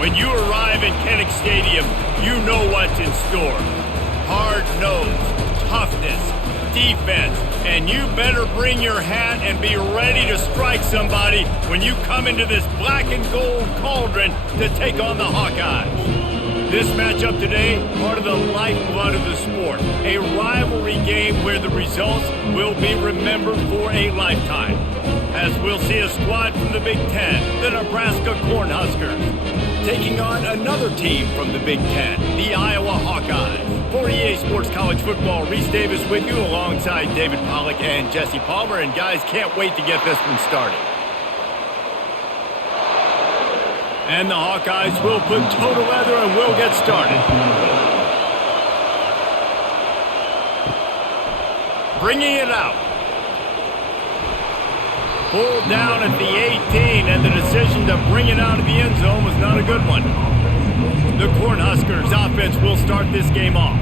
When you arrive in Kinnick Stadium, you know what's in store. Hard nose, toughness, defense, and you better bring your hat and be ready to strike somebody when you come into this black and gold cauldron to take on the Hawkeyes. This matchup today, part of the lifeblood of the sport, a rivalry game where the results will be remembered for a lifetime. As we'll see a squad from the Big Ten, the Nebraska Cornhuskers, taking on another team from the Big Ten, the Iowa Hawkeyes. For EA Sports College Football, Reese Davis with you alongside David Pollack and Jesse Palmer. And guys, can't wait to get this one started. And the Hawkeyes will put toe to leather and we'll get started. Bringing it out. Pulled down at the 18, and the decision to bring it out of the end zone was not a good one. The Cornhuskers offense will start this game off.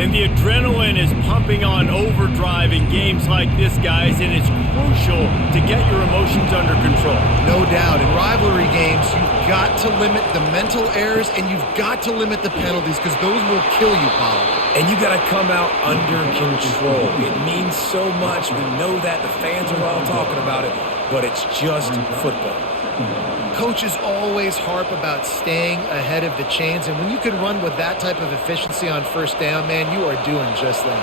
And the adrenaline is pumping on overdrive in games like this, guys, and it's crucial to get your emotions under control. No doubt. In rivalry games, you've got to limit the mental errors and you've got to limit the penalties because those will kill you, Paul. And you got to come out under control. It means so much. We know that. The fans are all talking about it, but it's just football. Coaches always harp about staying ahead of the chains, and when you can run with that type of efficiency on first down, man, you are doing just that.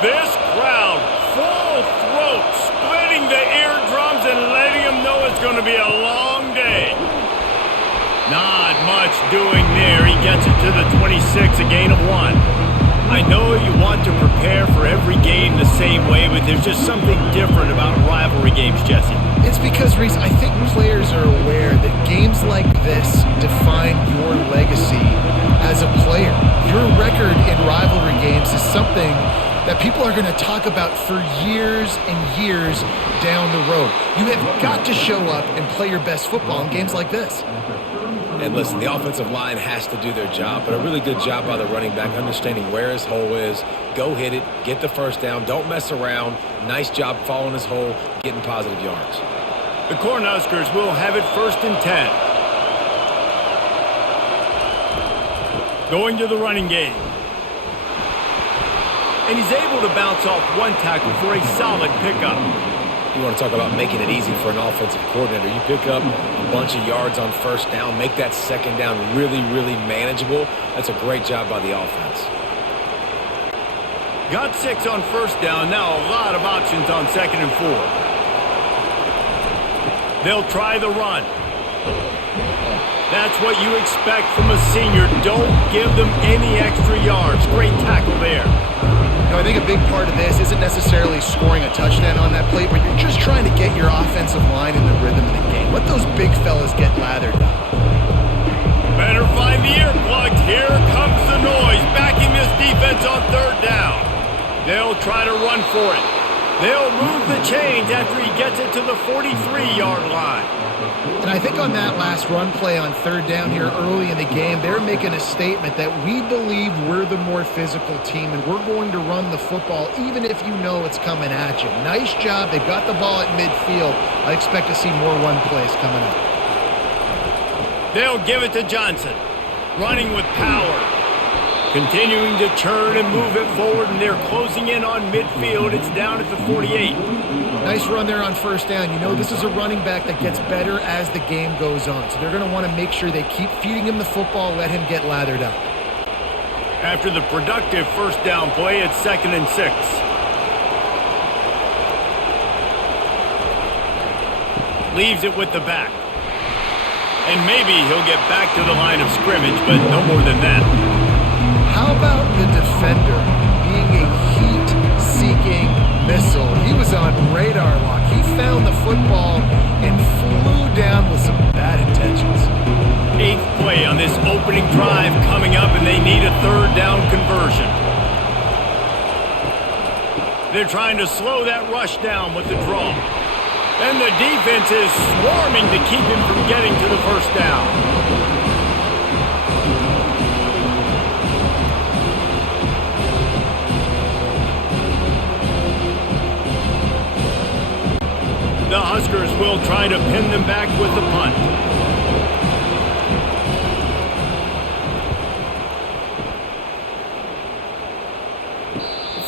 This crowd, full throat, splitting the eardrums and letting them know it's going to be a long day. Not much doing there. He gets it to the 26, a gain of 1. I know you want to prepare for every game the same way, but there's just something different about rivalry games, Jesse. It's because, Reese, I think players are aware that games like this define your legacy as a player. Your record in rivalry games is something that people are going to talk about for years and years down the road. You have got to show up and play your best football in games like this. And listen, the offensive line has to do their job, but a really good job by the running back understanding where his hole is. Go hit it, get the first down, don't mess around. Nice job following his hole, getting positive yards. The Cornhuskers will have it 1st and 10. Going to the running game. And he's able to bounce off one tackle for a solid pickup. You want to talk about making it easy for an offensive coordinator. You pick up a bunch of yards on first down, make that second down really, really manageable. That's a great job by the offense. Got 6 on first down. Now a lot of options on 2nd and 4. They'll try the run. That's what you expect from a senior. Don't give them any extra yards. Great tackle there. I think a big part of this isn't necessarily scoring a touchdown on that play, but you're just trying to get your offensive line in the rhythm of the game. Let those big fellas get lathered up. Better find the earplugs. Here comes the noise, backing this defense on 3rd down. They'll try to run for it. They'll move the chains after he gets it to the 43-yard line. And I think on that last run play on 3rd down here early in the game, they're making a statement that we believe we're the more physical team and we're going to run the football even if you know it's coming at you. Nice job. They've got the ball at midfield. I expect to see more run plays coming up. They'll give it to Johnson. Running with power. Continuing to churn and move it forward, and they're closing in on midfield. It's down at the 48. Nice run there on 1st down. You know, this is a running back that gets better as the game goes on. So they're going to want to make sure they keep feeding him the football, let him get lathered up. After the productive 1st down play, it's 2nd and 6. Leaves it with the back. And maybe he'll get back to the line of scrimmage, but no more than that. How about the defender being a heat-seeking missile? He was on radar lock. He found the football and flew down with some bad intentions. 8th play on this opening drive coming up, and they need a 3rd down conversion. They're trying to slow that rush down with the draw. And the defense is swarming to keep him from getting to the 1st down. The Huskers will try to pin them back with the punt.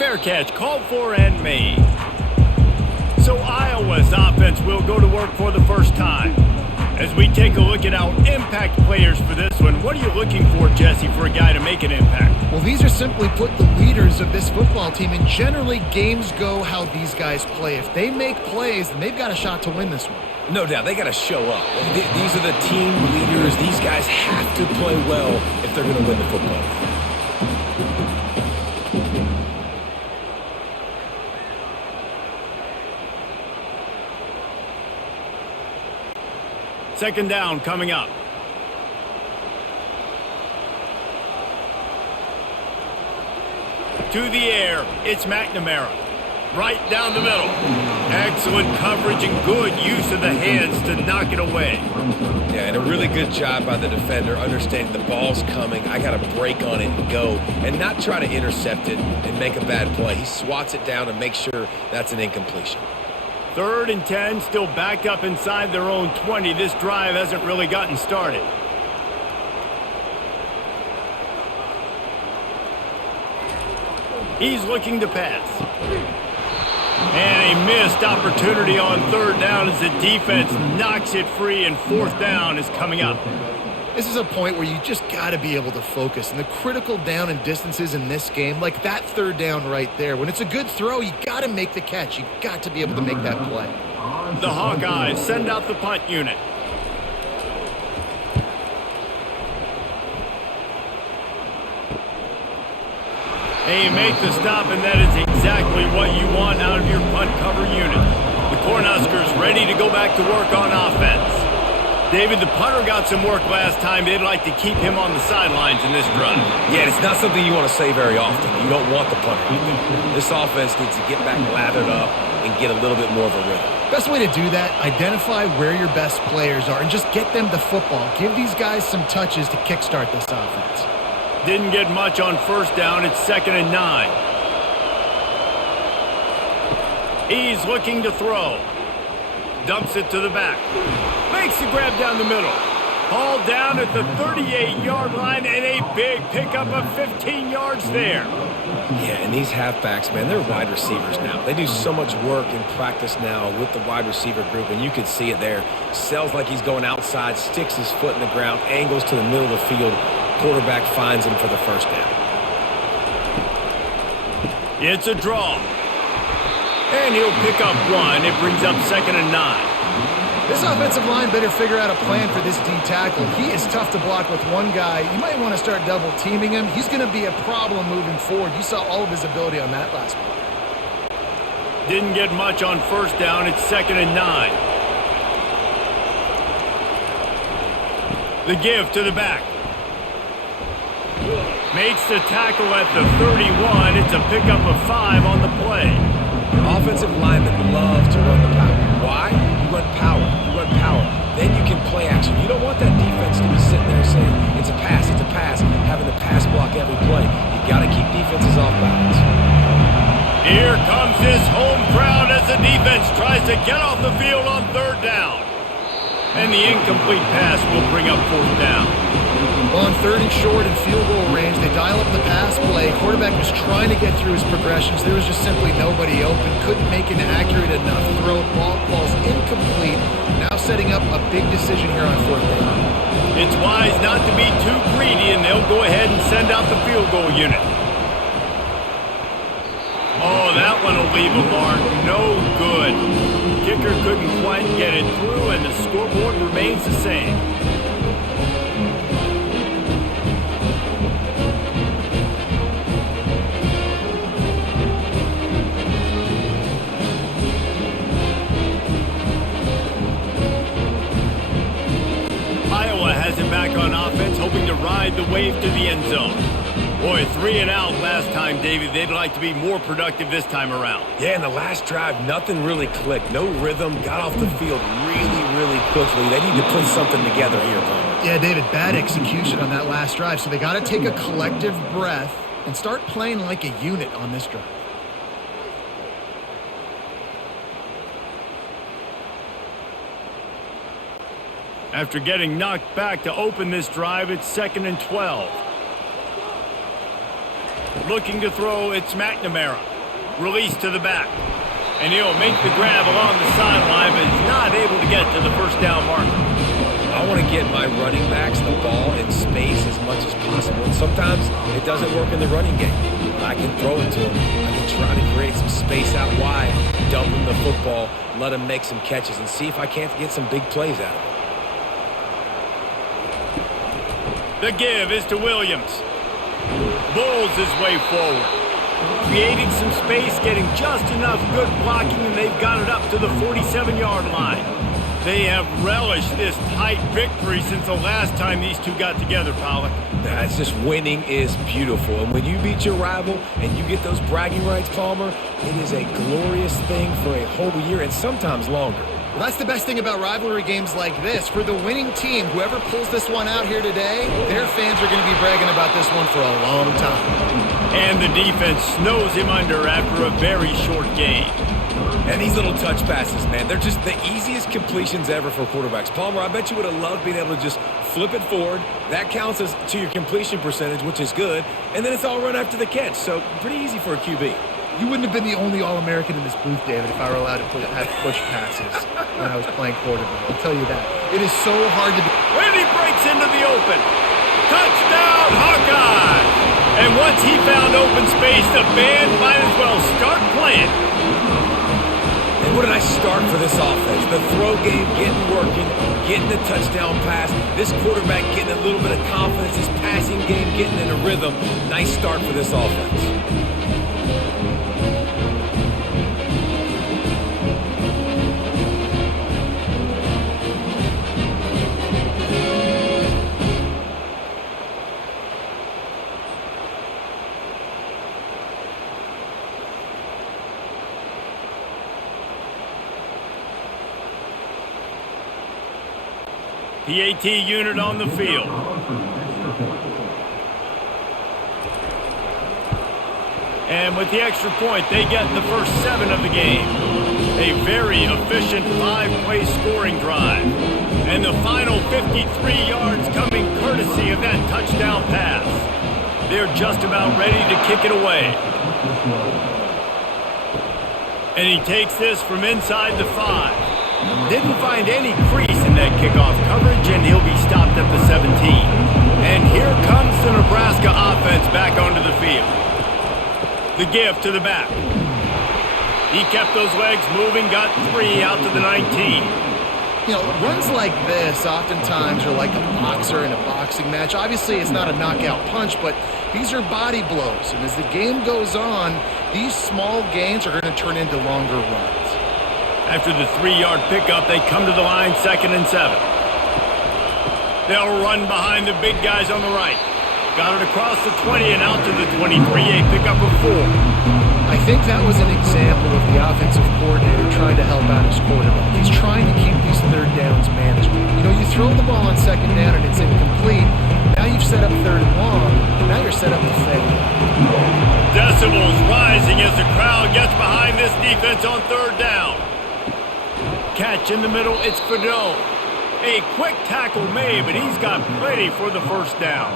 Fair catch, called for and made. So Iowa's offense will go to work for the first time. As we take a look at our impact players for this one, what are you looking for, Jesse, for a guy to make an impact? Well, these are simply put the leaders of this football team, and generally games go how these guys play. If they make plays, then they've got a shot to win this one. No doubt, they got to show up. These are the team leaders. These guys have to play well if they're going to win the football game. Second down coming up. To the air, it's McNamara. Right down the middle. Excellent coverage and good use of the hands to knock it away. Yeah, and a really good job by the defender understanding the ball's coming. I got to break on it and go and not try to intercept it and make a bad play. He swats it down and makes sure that's an incompletion. 3rd and 10, still backed up inside their own 20. This drive hasn't really gotten started. He's looking to pass. And a missed opportunity on 3rd down as the defense knocks it free, and 4th down is coming up. This is a point where you just got to be able to focus. And the critical down and distances in this game, like that 3rd down right there, when it's a good throw, you got to make the catch. You got to be able to make that play. The Hawkeyes send out the punt unit. They make the stop, and that is exactly what you want out of your punt cover unit. The Cornhuskers ready to go back to work on offense. David, the punter got some work last time. They'd like to keep him on the sidelines in this drive. Yeah, it's not something you want to say very often. You don't want the punter out there. This offense needs to get back lathered up and get a little bit more of a rhythm. Best way to do that, identify where your best players are and just get them the football. Give these guys some touches to kickstart this offense. Didn't get much on 1st down. It's 2nd and 9. He's looking to throw. Dumps it to the back. Makes the grab down the middle. Hauled down at the 38-yard line, and a big pickup of 15 yards there. Yeah, and these halfbacks, man, they're wide receivers now. They do so much work in practice now with the wide receiver group, and you can see it there. Sells like he's going outside, sticks his foot in the ground, angles to the middle of the field. Quarterback finds him for the 1st down. It's a draw. And he'll pick up 1. It brings up 2nd and 9. This offensive line better figure out a plan for this D tackle. He is tough to block with one guy. You might want to start double teaming him. He's going to be a problem moving forward. You saw all of his ability on that last play. Didn't get much on 1st down. It's 2nd and 9. The give to the back. Makes the tackle at the 31. It's a pickup of 5 on the play. Offensive linemen love to run the power. Why? You run power. You run power. Then you can play action. You don't want that defense to be sitting there saying, it's a pass, having to pass block every play. You got to keep defenses off balance. Here comes this home crowd as the defense tries to get off the field on 3rd down. And the incomplete pass will bring up 4th down. Well, on 3rd and short and field goal range, they dial up the pass play. Quarterback was trying to get through his progressions. There was just simply nobody open. Couldn't make an accurate enough throw. Ball falls incomplete. Now setting up a big decision here on 4th down. It's wise not to be too greedy, and they'll go ahead and send out the field goal unit. Oh, that one will leave a mark. No good. Kicker couldn't quite get it through, and the scoreboard remains the same. Iowa has it back on offense, hoping to ride the wave to the end zone. Boy, 3 and out last time, David. They'd like to be more productive this time around. Yeah, in the last drive, nothing really clicked. No rhythm. Got off the field really quickly. They need to put something together here, bro. Yeah, David, bad execution on that last drive. So they got to take a collective breath and start playing like a unit on this drive. After getting knocked back to open this drive, it's 2nd and 12. Looking to throw, it's McNamara. Release to the back. And he'll make the grab along the sideline, but he's not able to get to the first down marker. I want to get my running backs the ball in space as much as possible. And sometimes it doesn't work in the running game. But I can throw it to him. I can try to create some space out wide, dump him the football, let him make some catches, and see if I can't get some big plays out of him. The give is to Williams. Bulls his way forward. Creating some space, getting just enough good blocking, and they've got it up to the 47-yard line. They have relished this tight victory since the last time these two got together, Pollock. That's just winning is beautiful. And when you beat your rival and you get those bragging rights, Palmer, it is a glorious thing for a whole year and sometimes longer. Well, that's the best thing about rivalry games like this. For the winning team, whoever pulls this one out here today, their fans are going to be bragging about this one for a long time. And the defense snows him under after a very short game. And these little touch passes, man, they're just the easiest completions ever for quarterbacks. Palmer, I bet you would have loved being able to just flip it forward. That counts as to your completion percentage, which is good. And then it's all run after the catch. So pretty easy for a QB. You wouldn't have been the only All-American in this booth, David, if I were allowed to have push passes when I was playing quarterback. I'll tell you that. It is so hard to do. When he breaks into the open. Touchdown, Hawkeye! And once he found open space, the band might as well start playing. And what a nice start for this offense. The throw game getting working, getting the touchdown pass. This quarterback getting a little bit of confidence. This passing game getting in a rhythm. Nice start for this offense. PAT unit on the field. And with the extra point, they get the first 7 of the game. A very efficient 5-play scoring drive. And the final 53 yards coming courtesy of that touchdown pass. They're just about ready to kick it away. And he takes this from inside the 5. Didn't find any crease in that kickoff coverage, and he'll be stopped at the 17. And here comes the Nebraska offense back onto the field. The give to the back. He kept those legs moving, got 3 out to the 19. You know, runs like this oftentimes are like a boxer in a boxing match. Obviously, it's not a knockout punch, but these are body blows. And as the game goes on, these small gains are going to turn into longer runs. After the 3-yard pickup, they come to the line, 2nd and 7. They'll run behind the big guys on the right. Got it across the 20 and out to the 23, a pickup of 4. I think that was an example of the offensive coordinator trying to help out his quarterback. He's trying to keep these third downs manageable. You know, you throw the ball on 2nd down and it's incomplete. Now you've set up 3rd and long, and now you're set up to fail. Decibels rising as the crowd gets behind this defense on 3rd down. Catch in the middle, it's Fedone. A quick tackle made, but he's got plenty for the first down.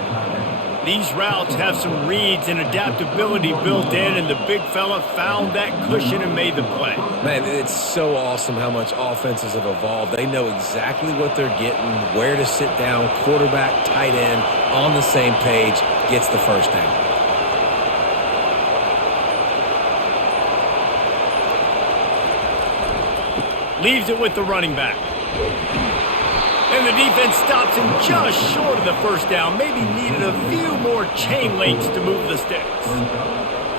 These routes have some reads and adaptability built in, and the big fella found that cushion and made the play. Man, it's so awesome how much offenses have evolved. They know exactly what they're getting, where to sit down, quarterback, tight end, on the same page, gets the first down. Leaves it with the running back. And the defense stops him just short of the first down. Maybe needed a few more chain links to move the sticks.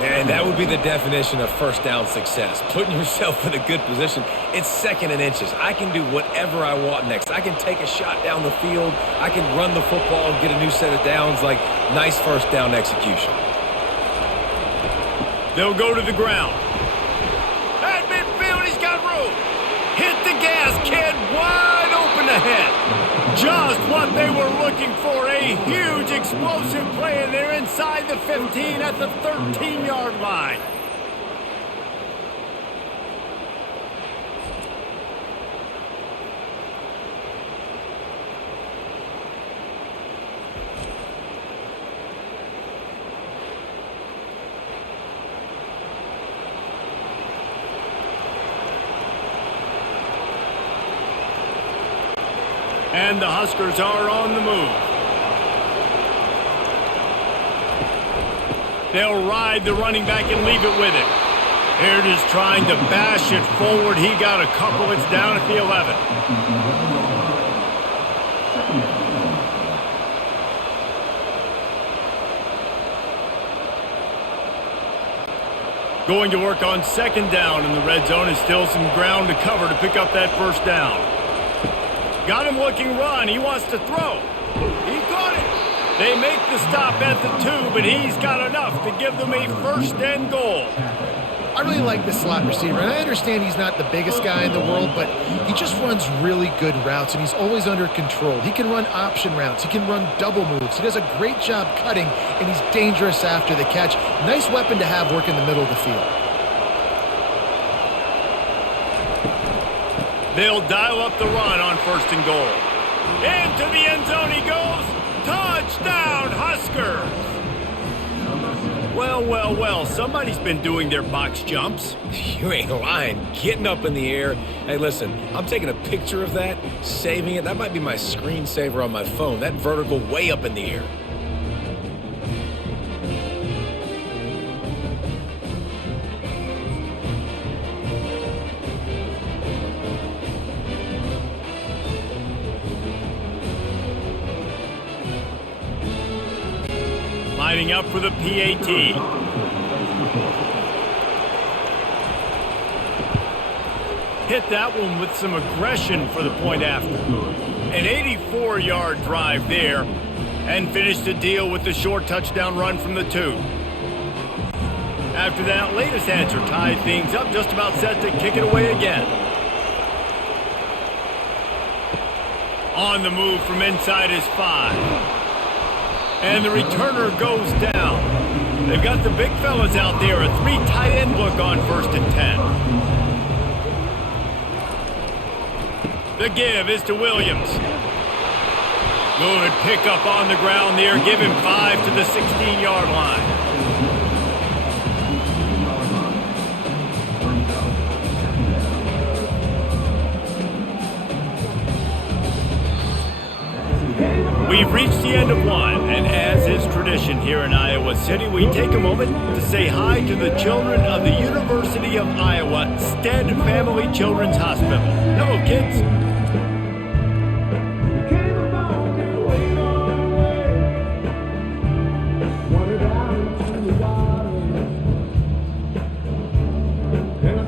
And that would be the definition of first down success. Putting yourself in a good position. It's 2nd and inches. I can do whatever I want next. I can take a shot down the field. I can run the football and get a new set of downs. Like, nice first down execution. They'll go to the ground. At midfield, he's got room. Hit the gas, kid. Wide open ahead. Just what they were looking for. A huge explosive play, and they're inside the 15 at the 13-yard line. And the Huskers are on the move. They'll ride the running back and leave it with him. Here it is trying to bash it forward. He got a couple. It's down at the 11. Going to work on second down in the red zone. Is still some ground to cover to pick up that first down. Got him looking run. He wants to throw. He got it. They make the stop at the 2, but he's got enough to give them a first and goal. I really like this slot receiver, and I understand he's not the biggest guy in the world, but he just runs really good routes, and he's always under control. He can run option routes. He can run double moves. He does a great job cutting, and he's dangerous after the catch. Nice weapon to have work in the middle of the field. They'll dial up the run on first and goal. Into the end zone he goes. Touchdown, Huskers! Well, well, well, somebody's been doing their box jumps. You ain't lying. Getting up in the air. Hey, listen, I'm taking a picture of that, saving it. That might be my screensaver on my phone. That vertical way up in the air. Lining up for the PAT. Hit that one with some aggression for the point after. An 84-yard drive there, and finished the deal with the short touchdown run from the 2. After that latest answer tied things up, just about set to kick it away again. On the move from inside his 5. And the returner goes down. They've got the big fellas out there. A 3 tight end look on first and 10. The give is to Williams. Good pickup on the ground there. Give him 5 to the 16-yard line. We've reached the end of one, and as is tradition here in Iowa City, we take a moment to say hi to the children of the University of Iowa Stead Family Children's Hospital. Hello, kids.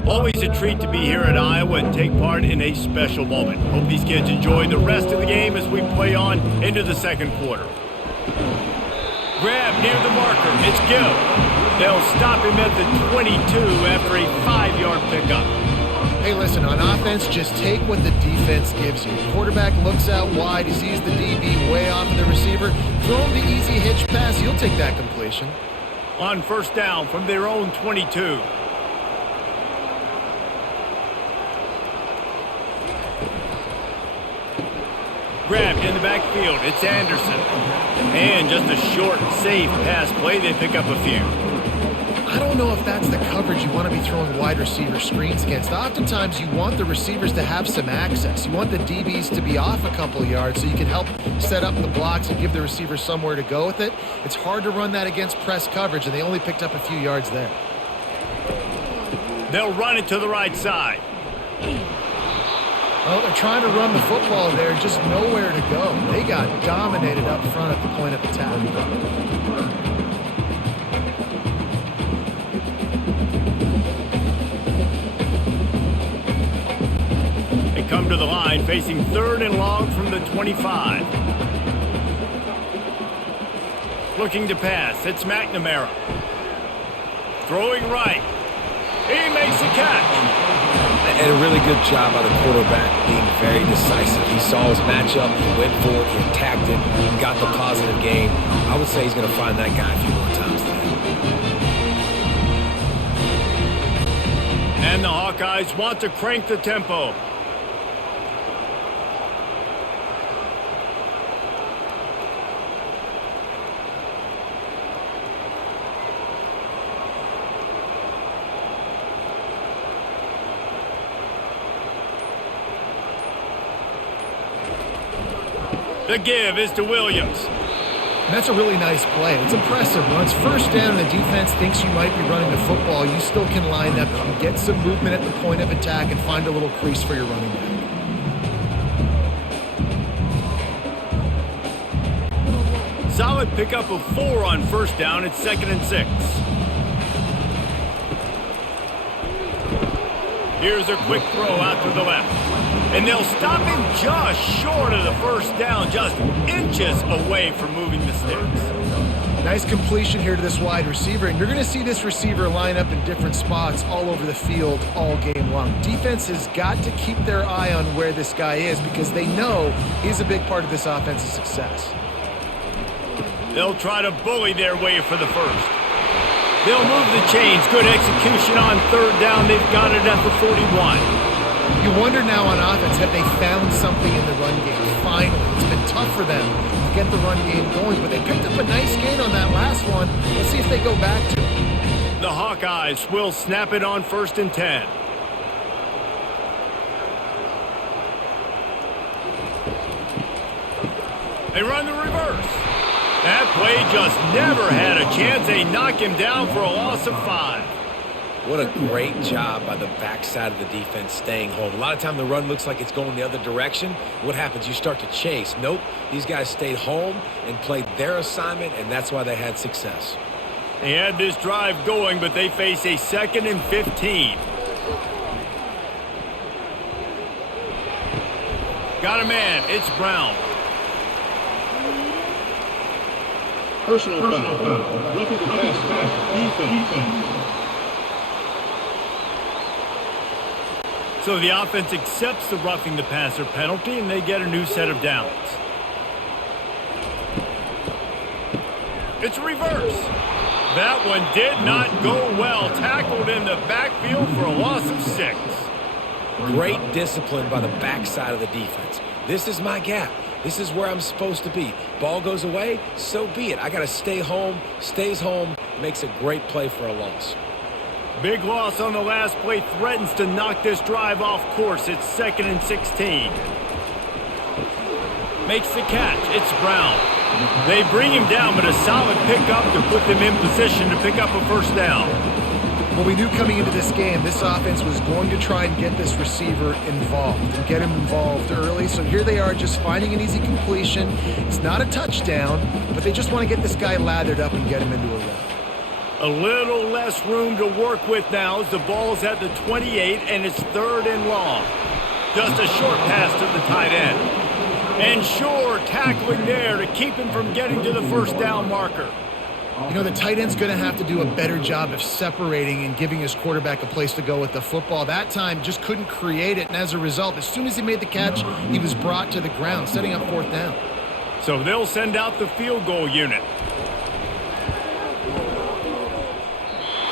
Always a treat to be here at Iowa and take part in a special moment. Hope these kids enjoy the rest of the game as we play on into the second quarter. Grab near the marker. It's Gill. They'll stop him at the 22 after a 5-yard pickup. Hey, listen, on offense, just take what the defense gives you. Quarterback looks out wide. He sees the DB way off of the receiver. Throw him the easy hitch pass. He'll take that completion. On first down from their own 22. Grabbed in the backfield. It's Anderson. And just a short, safe pass play. They pick up a few. I don't know if that's the coverage you want to be throwing wide receiver screens against. Oftentimes, you want the receivers to have some access. You want the DBs to be off a couple yards so you can help set up the blocks and give the receiver somewhere to go with it. It's hard to run that against press coverage, and they only picked up a few yards there. They'll run it to the right side. Well, they're trying to run the football there, just nowhere to go. They got dominated up front at the point of attack. They come to the line facing 3rd and long from the 25. Looking to pass. It's McNamara. Throwing right. He makes a catch. And a really good job by the quarterback being very decisive. He saw his matchup, he went for it, he attacked it, got the positive gain. I would say he's going to find that guy a few more times today. And the Hawkeyes want to crank the tempo. The give is to Williams. And that's a really nice play. It's impressive. When it's first down and the defense thinks you might be running the football, you still can line up and get some movement at the point of attack and find a little crease for your running back. Solid pickup of 4 on first down. It's 2nd and 6. Here's a quick throw out to the left. And they'll stop him just short of the first down, just inches away from moving the sticks. Nice completion here to this wide receiver, and you're going to see this receiver line up in different spots all over the field all game long. Defense has got to keep their eye on where this guy is because they know he's a big part of this offense's success. They'll try to bully their way for the first. They'll move the chains. Good execution on third down. They've got it at the 41. You wonder now on offense, have they found something in the run game? Finally, it's been tough for them to get the run game going, but they picked up a nice gain on that last one. Let's see if they go back to it. The Hawkeyes will snap it on 1st and 10. They run the reverse. That play just never had a chance. They knock him down for a loss of 5. What a great job by the backside of the defense staying home. A lot of time the run looks like it's going the other direction. What happens? You start to chase. Nope. These guys stayed home and played their assignment, and that's why they had success. They had this drive going, but they face a 2nd and 15. Got a man. It's Brown. Personal foul. Roughing the passer. Defense. So the offense accepts the roughing the passer penalty, and they get a new set of downs. It's reverse. That one did not go well. Tackled in the backfield for a loss of 6. Great discipline by the backside of the defense. This is my gap. This is where I'm supposed to be. Ball goes away, so be it. I got to stay home. Stays home. Makes a great play for a loss. Big loss on the last play, threatens to knock this drive off course. It's 2nd and 16. Makes the catch. It's Brown. They bring him down, but a solid pickup to put them in position to pick up a first down. Well, we knew coming into this game, this offense was going to try and get this receiver involved and get him involved early. So here they are just finding an easy completion. It's not a touchdown, but they just want to get this guy lathered up and get him into a run. A little less room to work with now as the ball's at the 28 and it's 3rd and long. Just a short pass to the tight end. And Shore tackling there to keep him from getting to the first down marker. You know, the tight end's going to have to do a better job of separating and giving his quarterback a place to go with the football. That time just couldn't create it, and as a result, as soon as he made the catch, he was brought to the ground, setting up 4th down. So they'll send out the field goal unit.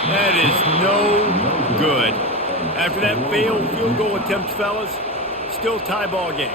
That is no good. After that failed field goal attempt, fellas, still tie ball game.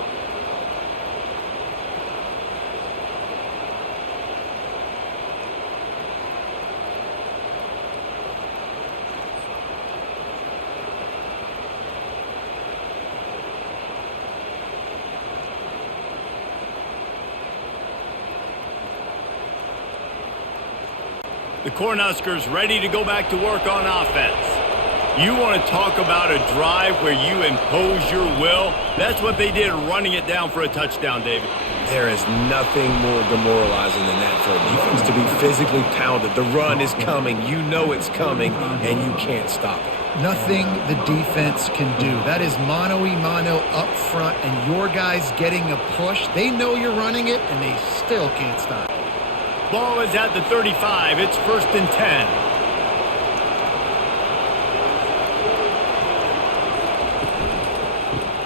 The Cornhuskers ready to go back to work on offense. You want to talk about a drive where you impose your will? That's what they did, running it down for a touchdown, David. There is nothing more demoralizing than that for a defense to be physically pounded. The run is coming. You know it's coming, and you can't stop it. Nothing the defense can do. That is mano-a-mano up front, and your guys getting a push. They know you're running it, and they still can't stop it. Ball is at the 35. It's 1st and 10.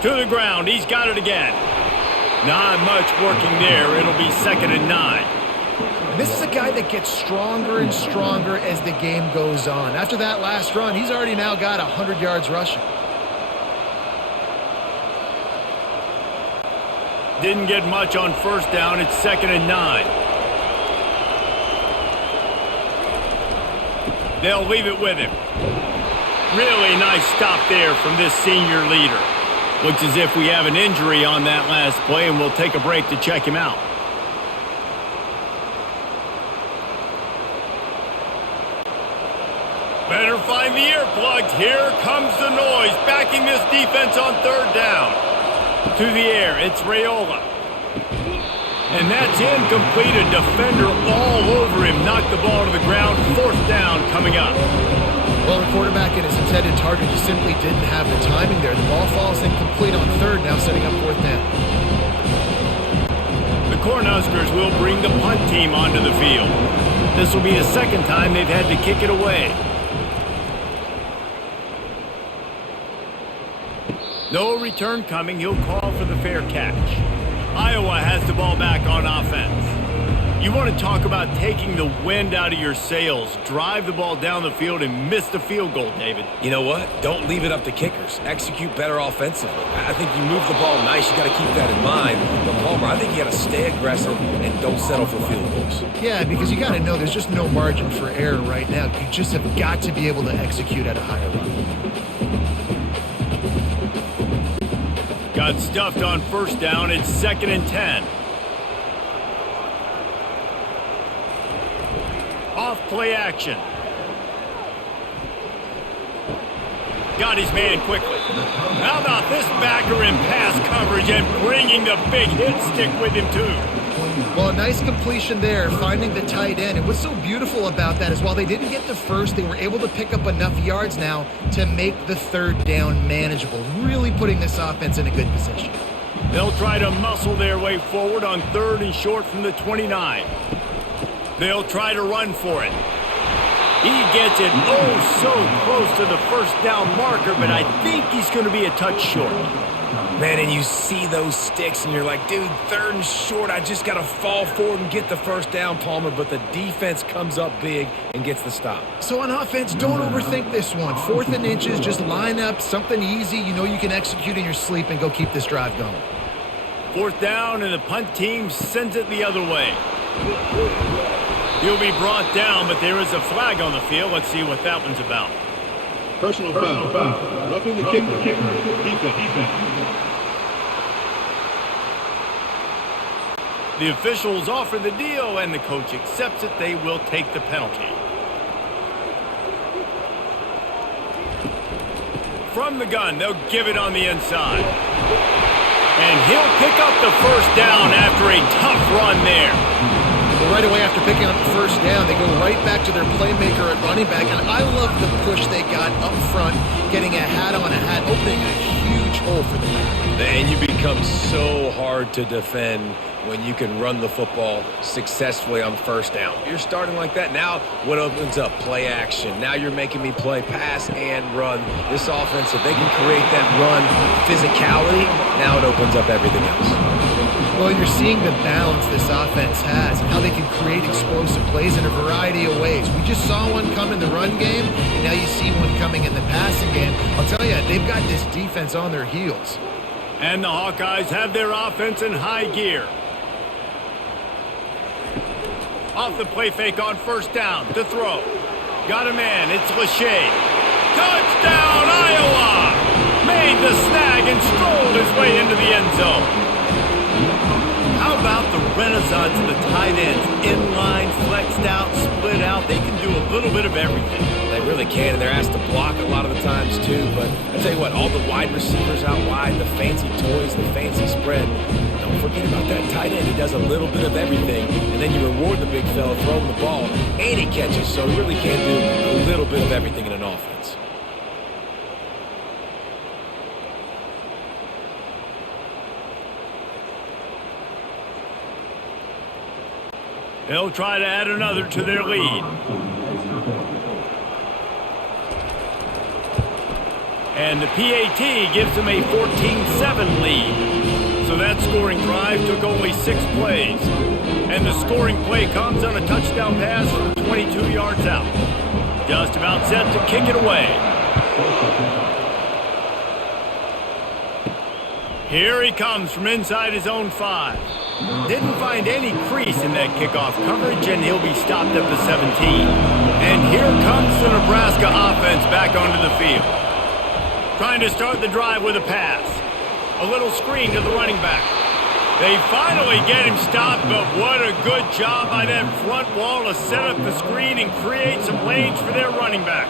To the ground. He's got it again. Not much working there. It'll be 2nd and 9. And this is a guy that gets stronger and stronger as the game goes on. After that last run, he's already now got 100 yards rushing. Didn't get much on first down. It's 2nd and 9. They'll leave it with him. Really nice stop there from this senior leader. Looks as if we have an injury on that last play, and we'll take a break to check him out. Better find the earplugs. Here comes the noise, backing this defense on third down. To the air, it's Raiola. And that's incomplete. A defender all over him. Knocked the ball to the ground. Fourth down coming up. Well, the quarterback and his intended target just simply didn't have the timing there. The ball falls incomplete on third, now setting up fourth down. The Cornhuskers will bring the punt team onto the field. This will be the second time they've had to kick it away. No return coming. He'll call for the fair catch. Iowa has the ball back on offense. You want to talk about taking the wind out of your sails. Drive the ball down the field and miss the field goal, David. You know what? Don't leave it up to kickers. Execute better offensively. I think you move the ball nice. You got to keep that in mind. But Palmer, I think you got to stay aggressive and don't settle for field goals. Yeah, because you got to know there's just no margin for error right now. You just have got to be able to execute at a higher level. Got stuffed on first down. It's 2nd and 10. Off play action. Got his man quickly. How about this backer in pass coverage and bringing the big hit stick with him too? Well, a nice completion there, finding the tight end. And what's so beautiful about that is while they didn't get the first, they were able to pick up enough yards now to make the third down manageable, really putting this offense in a good position. They'll try to muscle their way forward on 3rd and short from the 29. They'll try to run for it. He gets it oh so close to the first down marker, but I think he's going to be a touch short. Man, and you see those sticks, and you're like, dude, 3rd and short, I just got to fall forward and get the first down, Palmer, but the defense comes up big and gets the stop. So on offense, don't overthink this one. 4th and inches, just line up something easy you know you can execute in your sleep and go keep this drive going. 4th down, and the punt team sends it the other way. He'll be brought down, but there is a flag on the field. Let's see what that one's about. Personal foul. Roughing the kicker. Defense. The officials offer the deal, and the coach accepts it. They will take the penalty. From the gun, they'll give it on the inside. And he'll pick up the first down after a tough run there. Well, right away after picking up the first down, they go right back to their playmaker at running back. And I love the push they got up front, getting a hat on a hat, opening a huge hole for the back. Man, you become so hard to defend when you can run the football successfully on first down. You're starting like that. Now what opens up? Play action. Now you're making me play pass and run. This offense, if they can create that run physicality, now it opens up everything else. Well, you're seeing the balance this offense has and how they can create explosive plays in a variety of ways. We just saw one come in the run game, and now you see one coming in the passing game. I'll tell you, they've got this defense on their heels. And the Hawkeyes have their offense in high gear. Off the play fake on first down to throw. Got a man. It's Lachey. Touchdown, Iowa! Made the snag and strolled his way into the end zone. How about the renaissance of the tight ends? Inline, flexed out, split out. They can do a little bit of everything. They really can, and they're asked to block a lot of the times too. But I tell you what, all the wide receivers out wide, the fancy toys, the fancy spread, don't forget about that tight end. He does a little bit of everything, and then you reward the big fella throwing the ball, and he catches, so he really can do a little bit of everything in an offense. They'll try to add another to their lead. And the PAT gives them a 14-7 lead. So that scoring drive took only 6 plays. And the scoring play comes on a touchdown pass from 22 yards out. Just about set to kick it away. Here he comes from inside his own 5. Didn't find any crease in that kickoff coverage, and he'll be stopped at the 17. And here comes the Nebraska offense back onto the field. Trying to start the drive with a pass. A little screen to the running back. They finally get him stopped, but what a good job by that front wall to set up the screen and create some lanes for their running back.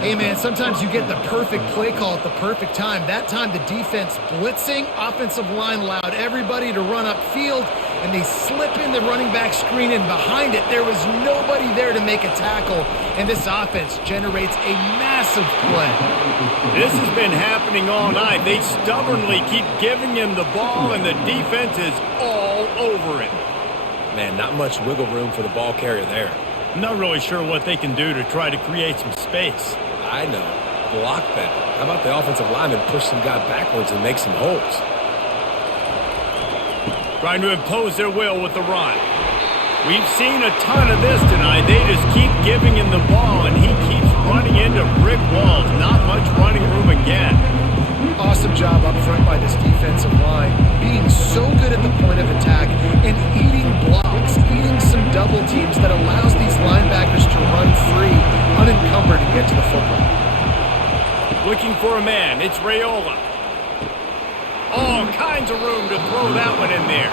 Hey, man, sometimes you get the perfect play call at the perfect time. That time the defense blitzing, offensive line allowed everybody to run upfield, and they slip in the running back screen, and behind it there was nobody there to make a tackle, and this offense generates a massive play. This has been happening all night. They stubbornly keep giving him the ball, and the defense is all over it. Man, not much wiggle room for the ball carrier there. I'm not really sure what they can do to try to create some space. I know. Block that. How about the offensive lineman push some guy backwards and make some holes? Trying to impose their will with the run. We've seen a ton of this tonight. They just keep giving him the ball, and he keeps running into brick walls. Not much running room again. Awesome job up front by this defensive line, being so good at the point of attack and eating blocks, eating some double teams that allows these linebackers to run free, unencumbered, and get to the football. Looking for a man. It's Raiola. All kinds of room to throw that one in there.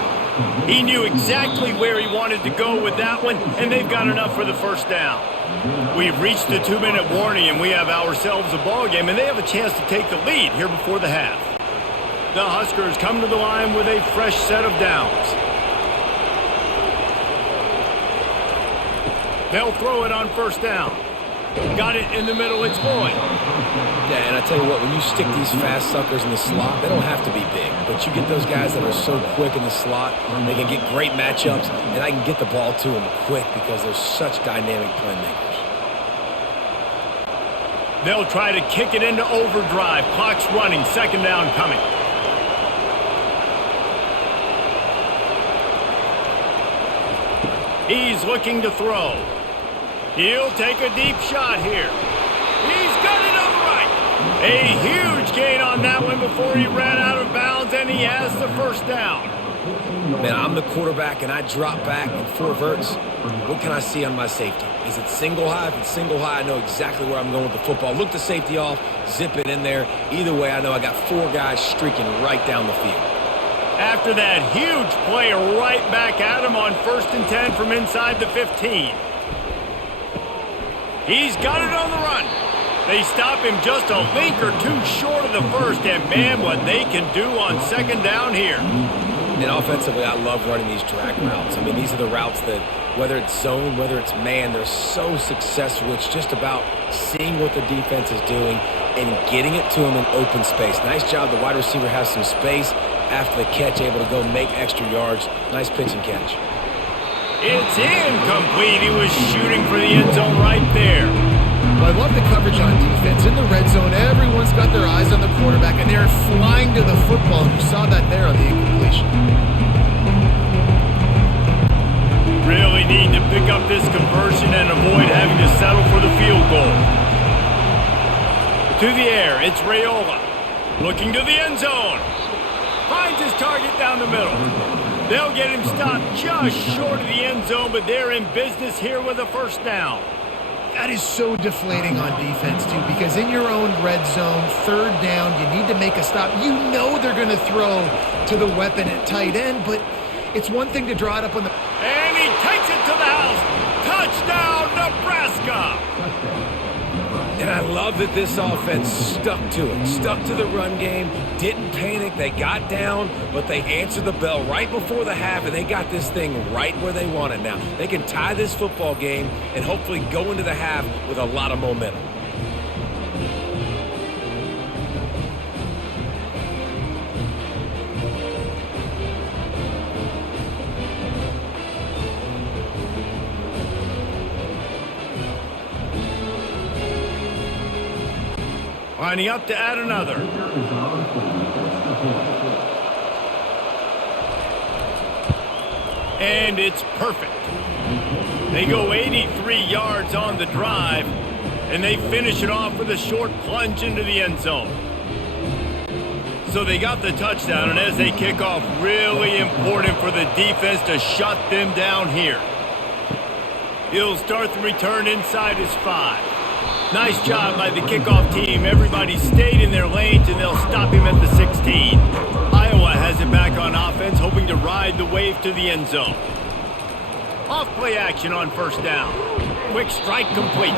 He knew exactly where he wanted to go with that one, and they've got enough for the first down. We've reached the 2-minute warning, and we have ourselves a ball game, and they have a chance to take the lead here before the half. The Huskers come to the line with a fresh set of downs. They'll throw it on first down. Got it in the middle. It's Boyd. Yeah, and I tell you what, when you stick these fast suckers in the slot, they don't have to be big. But you get those guys that are so quick in the slot, they can get great matchups, and I can get the ball to them quick because they're such dynamic playmakers. They'll try to kick it into overdrive. Clock's running. Second down coming. He's looking to throw. He'll take a deep shot here. He's got it on the right. A huge gain on that one before he ran out of bounds, and he has the first down. Man, I'm the quarterback, and I drop back in 4 verts. What can I see on my safety? Is it single high? If it's single high, I know exactly where I'm going with the football. Look the safety off, zip it in there. Either way, I know I got 4 guys streaking right down the field. After that huge play, right back at him on 1st and 10 from inside the 15. He's got it on the run. They stop him just a link or 2 short of the first, and man, what they can do on second down here. And offensively, I love running these drag routes. I mean, these are the routes that, whether it's zone, whether it's man, they're so successful. It's just about seeing what the defense is doing and getting it to them in open space. Nice job. The wide receiver has some space after the catch, able to go make extra yards. Nice pitch and catch. It's incomplete. He was shooting for the end zone right there. Well, I love the coverage on defense. In the red zone, everyone's got their eyes on the quarterback, and they're flying to the football. And you saw that there on the incompletion. Really need to pick up this conversion and avoid having to settle for the field goal. To the air, it's Raiola. Looking to the end zone. Finds his target down the middle. They'll get him stopped just short of the end zone, but they're in business here with a first down. That is so deflating on defense, too, because in your own red zone, 3rd down, you need to make a stop. You know they're going to throw to the weapon at tight end, but it's one thing to draw it up on the... And he takes it to the house. Touchdown, Nebraska! And I love that this offense stuck to it, stuck to the run game, didn't panic. They got down, but they answered the bell right before the half, and they got this thing right where they want it now. They can tie this football game and hopefully go into the half with a lot of momentum. Lining up to add another. And it's perfect. They go 83 yards on the drive, and they finish it off with a short plunge into the end zone. So they got the touchdown, and as they kick off, really important for the defense to shut them down here. He'll start the return inside his 5. Nice job by the kickoff team. Everybody stayed in their lanes, and they'll stop him at the 16. Iowa has it back on offense, hoping to ride the wave to the end zone. Off-play action on first down. Quick strike complete.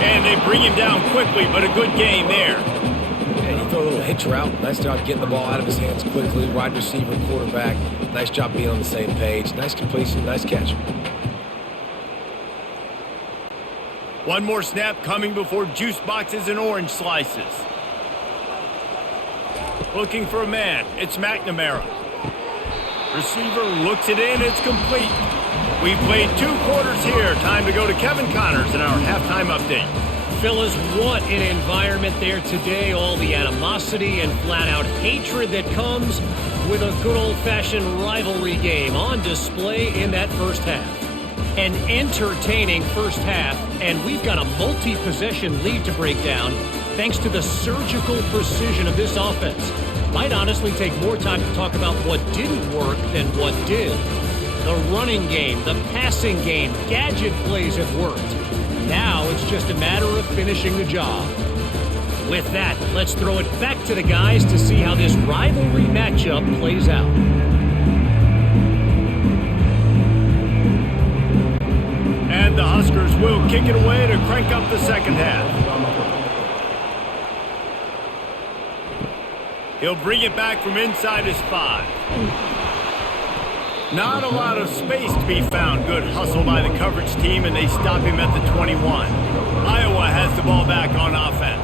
And they bring him down quickly, but a good game there. And you throw a little hitch route. Nice job getting the ball out of his hands quickly. Wide receiver, quarterback. Nice job being on the same page. Nice completion, nice catch. One more snap coming before juice boxes and orange slices. Looking for a man. It's McNamara. Receiver looks it in. It's complete. We've played 2 quarters here. Time to go to Kevin Connors in our halftime update. Fellas, what an environment there today. All the animosity and flat-out hatred that comes with a good old-fashioned rivalry game on display in that first half. An entertaining first half, and we've got a multi-possession lead to break down thanks to the surgical precision of this offense. Might honestly take more time to talk about what didn't work than what did. The running game, the passing game, gadget plays have worked. Now it's just a matter of finishing the job. With that, let's throw it back to the guys to see how this rivalry matchup plays out. And the Huskers will kick it away to crank up the second half. He'll bring it back from inside his 5. Not a lot of space to be found. Good hustle by the coverage team, and they stop him at the 21. Iowa has the ball back on offense.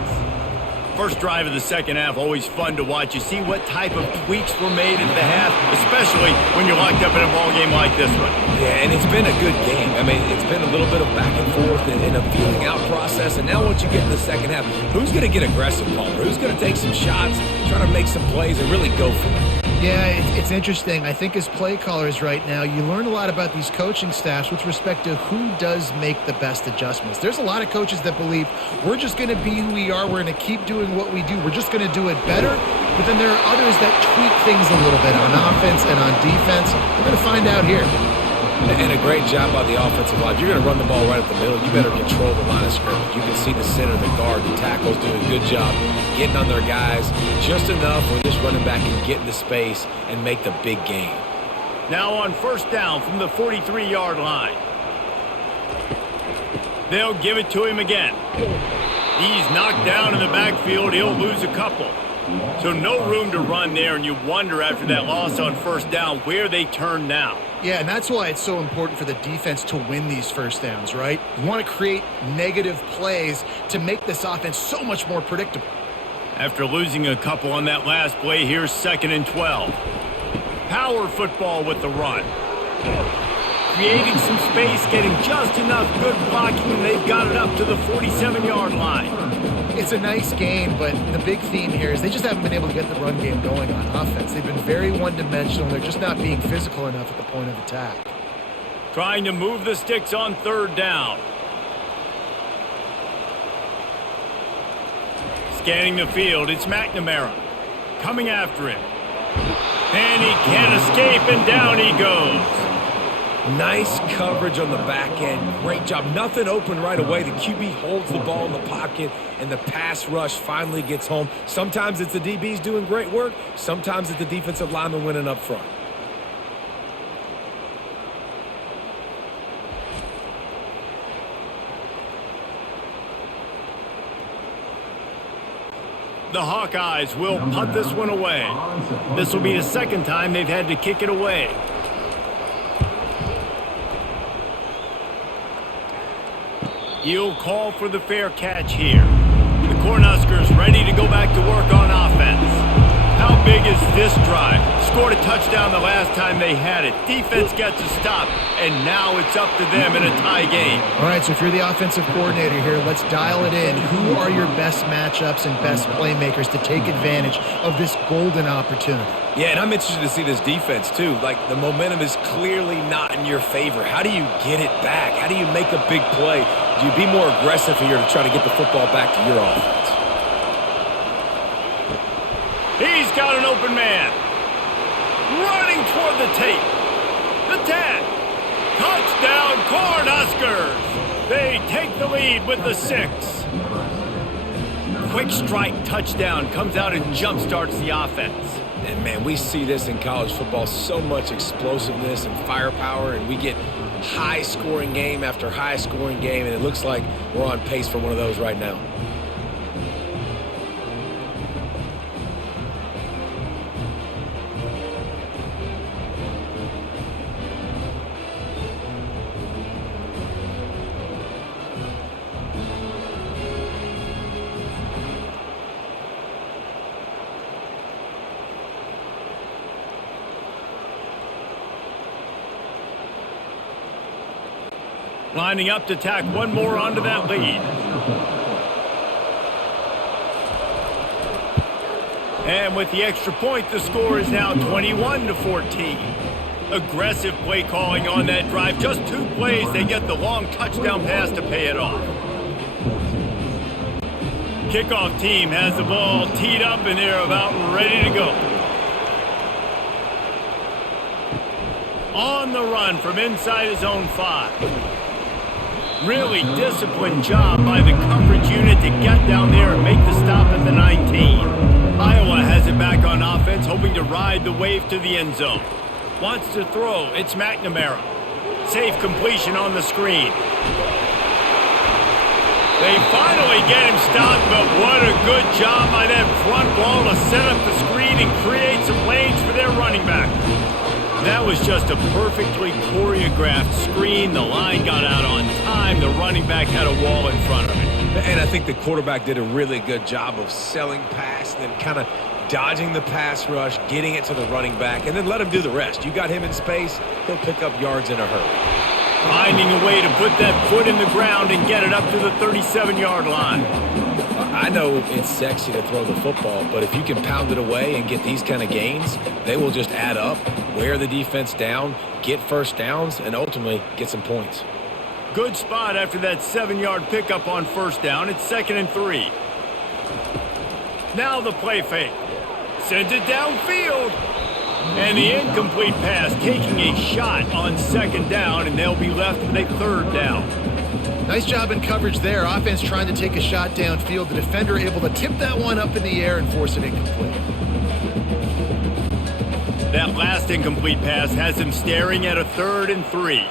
First drive of the second half, always fun to watch. You see what type of tweaks were made at the half, especially when you're locked up in a ball game like this one. Yeah, and it's been a good game. I mean, it's been a little bit of back and forth and a feeling out process. And now once you get in the second half, who's going to get aggressive, Palmer? Who's going to take some shots, try to make some plays, and really go for it? Yeah, it's interesting. I think as play callers right now, you learn a lot about these coaching staffs with respect to who does make the best adjustments. There's a lot of coaches that believe we're just going to be who we are. We're going to keep doing what we do. We're just going to do it better. But then there are others that tweak things a little bit on offense and on defense. We're going to find out here. And a great job by the offensive line. You're going to run the ball right up the middle. You better control the line of scrimmage. You can see the center, the guard, the tackles doing a good job getting on their guys just enough where this running back can get into space and make the big game. Now on first down from the 43-yard line. They'll give it to him again. He's knocked down in the backfield. He'll lose a couple. So no room to run there, and you wonder after that loss on first down where they turn now. Yeah, and that's why it's so important for the defense to win these first downs, right? You want to create negative plays to make this offense so much more predictable. After losing a couple on that last play, here's 2nd and 12. Power football with the run. Creating some space, getting just enough good blocking, and they've got it up to the 47-yard line. It's a nice game, but the big theme here is they just haven't been able to get the run game going on offense. They've been very one-dimensional. They're just not being physical enough at the point of attack. Trying to move the sticks on third down. Scanning the field, it's McNamara. Coming after him. And he can't escape, and down he goes. Nice coverage on the back end. Great job. Nothing open right away. The QB holds the ball in the pocket, and the pass rush finally gets home. Sometimes it's the DBs doing great work. Sometimes it's the defensive lineman winning up front. The Hawkeyes will punt this one away. This will be the second time they've had to kick it away. He'll call for the fair catch here. The Cornhuskers ready to go back to work on offense. How big is this drive? Scored a touchdown the last time they had it. Defense gets a stop, and now it's up to them in a tie game. All right, so if you're the offensive coordinator here, let's dial it in. Who are your best matchups and best playmakers to take advantage of this golden opportunity? Yeah, and I'm interested to see this defense, too. Like, the momentum is clearly not in your favor. How do you get it back? How do you make a big play? Do you be more aggressive here to try to get the football back to your offense? He's got an open man. Running toward the tape. The tag. Touchdown, Cornhuskers. They take the lead with the 6. quick strike touchdown comes out and jump starts the offense. And, man, we see this in college football, so much explosiveness and firepower, and we get high-scoring game after high-scoring game, and it looks like we're on pace for one of those right now. Lining up to tack one more onto that lead. And with the extra point, the score is now 21-14. Aggressive play calling on that drive. Just 2 plays, they get the long touchdown pass to pay it off. Kickoff team has the ball teed up and they're about ready to go. On the run from inside his own 5. Really disciplined job by the coverage unit to get down there and make the stop at the 19. Iowa has it back on offense, hoping to ride the wave to the end zone. Wants to throw. It's McNamara. Safe completion on the screen. They finally get him stopped, but what a good job by that front wall to set up the screen and create some lanes for their running back. That was just a perfectly choreographed screen. The line got out on time. The running back had a wall in front of it. And I think the quarterback did a really good job of selling pass and then kind of dodging the pass rush, getting it to the running back, and then let him do the rest. You got him in space, he'll pick up yards in a hurry. Finding a way to put that foot in the ground and get it up to the 37-yard line. I know it's sexy to throw the football, but if you can pound it away and get these kind of gains, they will just add up, wear the defense down, get first downs, and ultimately get some points. Good spot after that 7-yard pickup on first down. It's 2nd and 3. Now the play fake. Sends it downfield. And the incomplete pass taking a shot on 2nd down, and they'll be left with a 3rd down. Nice job in coverage there. Offense trying to take a shot downfield. The defender able to tip that one up in the air and force it incomplete. That last incomplete pass has him staring at a 3rd and 3.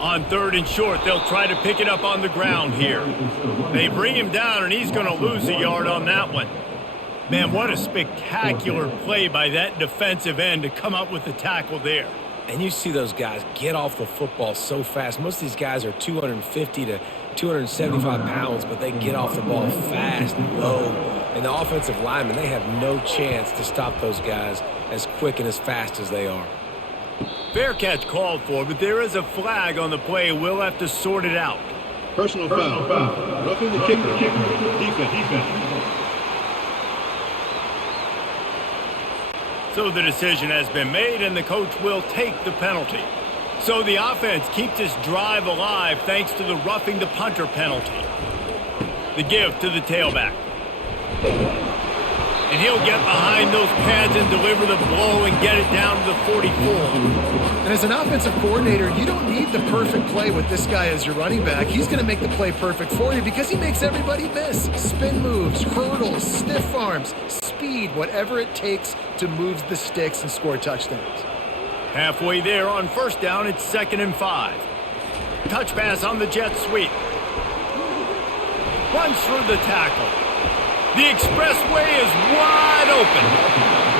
On 3rd and short, they'll try to pick it up on the ground here. They bring him down, and he's going to lose a yard on that one. Man, what a spectacular play by that defensive end to come up with the tackle there. And you see those guys get off the football so fast. Most of these guys are 250 to 275 pounds, but they get off the ball fast and low. And the offensive linemen, they have no chance to stop those guys as quick and as fast as they are. Fair catch called for, but there is a flag on the play. We'll have to sort it out. Personal foul. Roughing the kicker. Defense. So the decision has been made, and the coach will take the penalty. So the offense keeps this drive alive thanks to the roughing the punter penalty. The give to the tailback. And he'll get behind those pads and deliver the blow and get it down to the 44. And as an offensive coordinator, you don't need the perfect play with this guy as your running back. He's going to make the play perfect for you because he makes everybody miss. Spin moves, hurdles, stiff arms, speed, whatever it takes to move the sticks and score touchdowns. Halfway there on first down, it's 2nd and 5. Touch pass on the jet sweep. Runs through the tackle. The expressway is wide open.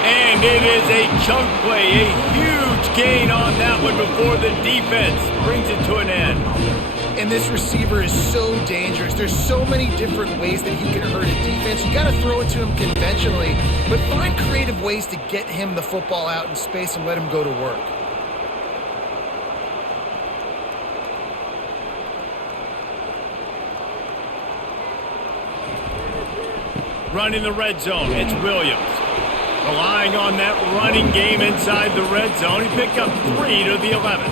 And it is a chunk play, a huge gain on that one before the defense brings it to an end. And this receiver is so dangerous. There's so many different ways that he can hurt a defense. You got to throw it to him conventionally, but find creative ways to get him the football out in space and let him go to work. Running the red zone, it's Williams. Relying on that running game inside the red zone, he picked up 3 to the 11.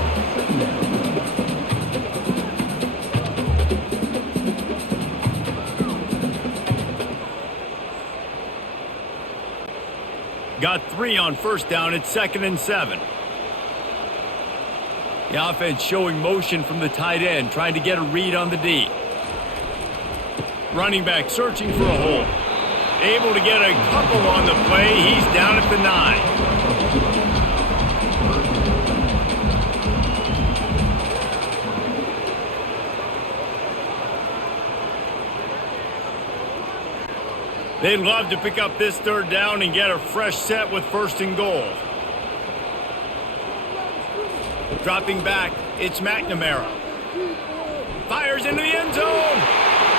Got 3 on first down, it's 2nd and 7. The offense showing motion from the tight end, trying to get a read on the D. Running back searching for a hole. Able to get a couple on the play. He's down at the 9. They'd love to pick up this third down and get a fresh set with 1st and goal. Dropping back, it's McNamara. Fires into the end zone.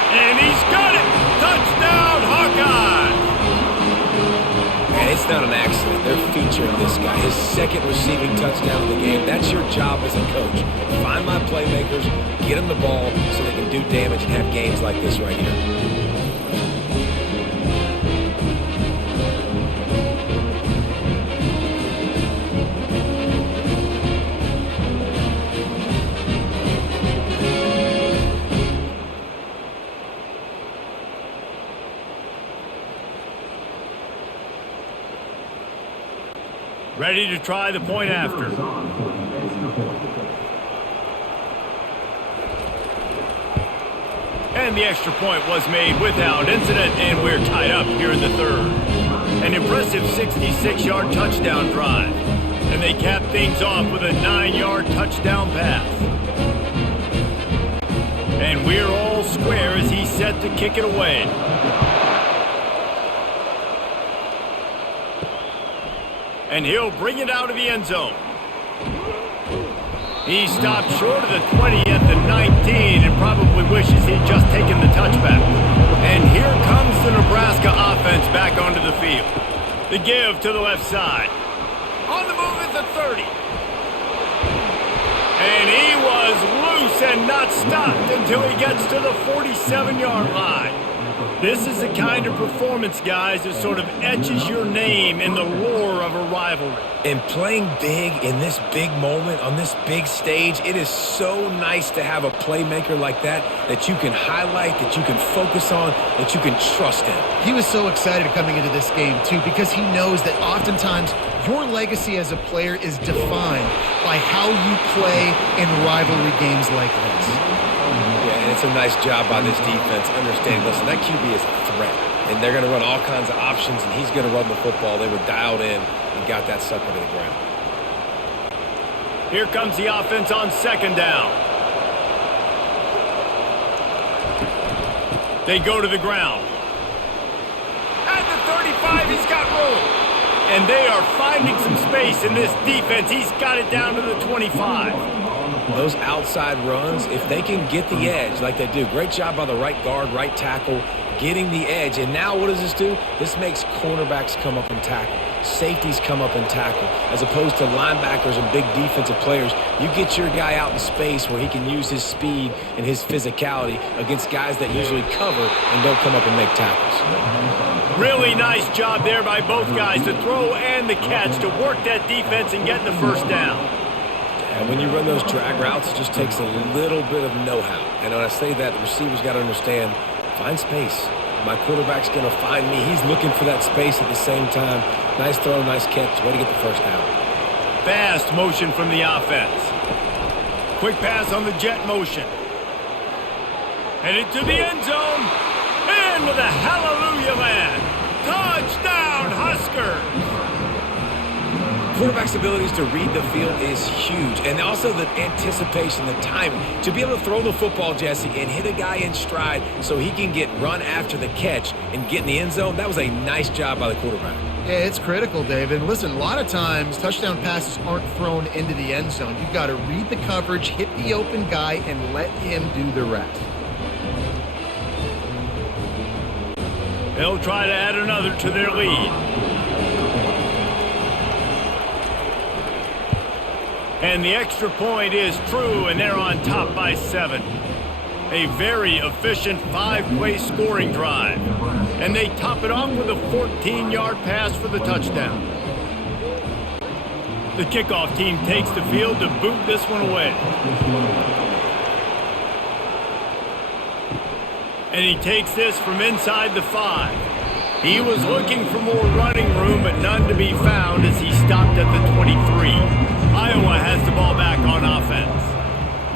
And he's got it! Touchdown, Hawkeyes! And it's not an accident. They're featuring this guy. His 2nd receiving touchdown of the game. That's your job as a coach. Find my playmakers, get them the ball so they can do damage and have games like this right here. Ready to try the point after. And the extra point was made without incident, and we're tied up here in the 3rd. An impressive 66-yard touchdown drive. And they cap things off with a 9-yard touchdown pass. And we're all square as he's set to kick it away. And he'll bring it out of the end zone. He stopped short of the 20 at the 19 and probably wishes he'd just taken the touchback. And here comes the Nebraska offense back onto the field. The give to the left side. On the move at the 30. And he was loose and not stopped until he gets to the 47-yard line. This is the kind of performance, guys, that sort of etches your name in the lore of a rivalry. And playing big in this big moment, on this big stage, it is so nice to have a playmaker like that you can highlight, that you can focus on, that you can trust in. He was so excited coming into this game, too, because he knows that oftentimes your legacy as a player is defined by how you play in rivalry games like this. Yeah, and it's a nice job by this defense understanding, listen, that QB is a threat, and they're going to run all kinds of options, and he's going to run the football. They were dialed in and got that sucker to the ground. Here comes the offense on 2nd down. They go to the ground. At the 35, he's got room. And they are finding some space in this defense. He's got it down to the 25. Those outside runs, if they can get the edge like they do, great job by the right guard, right tackle, getting the edge. And now what does this do? This makes cornerbacks come up and tackle. Safeties come up and tackle. As opposed to linebackers and big defensive players, you get your guy out in space where he can use his speed and his physicality against guys that usually cover and don't come up and make tackles. Really nice job there by both guys, the throw and the catch, to work that defense and get the 1st down. And when you run those drag routes, it just takes a little bit of know-how. And when I say that, the receivers got to understand, find space. My quarterback's going to find me. He's looking for that space at the same time. Nice throw, nice catch. Way to get the 1st down. Fast motion from the offense. Quick pass on the jet motion. Headed to the end zone. Into the hallelujah land. Touchdown, Huskers! Quarterback's abilities to read the field is huge, and also the anticipation, the timing. To be able to throw the football, Jesse, and hit a guy in stride so he can get run after the catch and get in the end zone, that was a nice job by the quarterback. Yeah, it's critical, David. Listen, a lot of times touchdown passes aren't thrown into the end zone. You've got to read the coverage, hit the open guy, and let him do the rest. They'll try to add another to their lead. And the extra point is true, and they're on top by 7. A very efficient 5-play scoring drive. And they top it off with a 14-yard pass for the touchdown. The kickoff team takes the field to boot this one away. And he takes this from inside the 5. He was looking for more running room, but none to be found as he stopped at the 23. Iowa has the ball back on offense.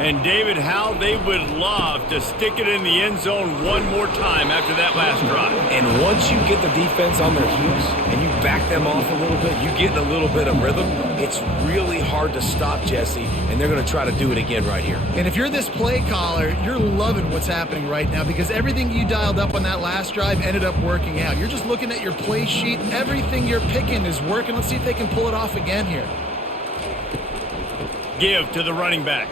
And David, how they would love to stick it in the end zone one more time after that last drive. And once you get the defense on their heels and you back them off a little bit, you get in a little bit of rhythm, it's really hard to stop, Jesse, and they're going to try to do it again right here. And if you're this play caller, you're loving what's happening right now because everything you dialed up on that last drive ended up working out. You're just looking at your play sheet. Everything you're picking is working. Let's see if they can pull it off again here. Give to the running back.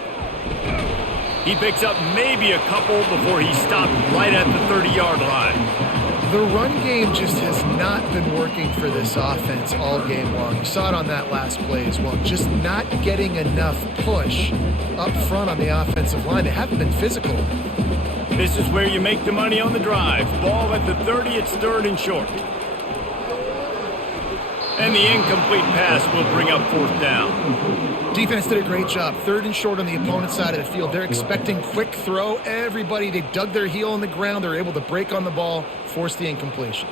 He picks up maybe a couple before he stopped right at the 30-yard line. The run game just has not been working for this offense all game long. You saw it on that last play as well. Just not getting enough push up front on the offensive line. They haven't been physical. This is where you make the money on the drive. Ball at the 30, it's 3rd and short. And the incomplete pass will bring up 4th down. Defense did a great job. 3rd and short on the opponent's side of the field. They're expecting quick throw. Everybody, they dug their heel in the ground. They're able to break on the ball, force the incompletion.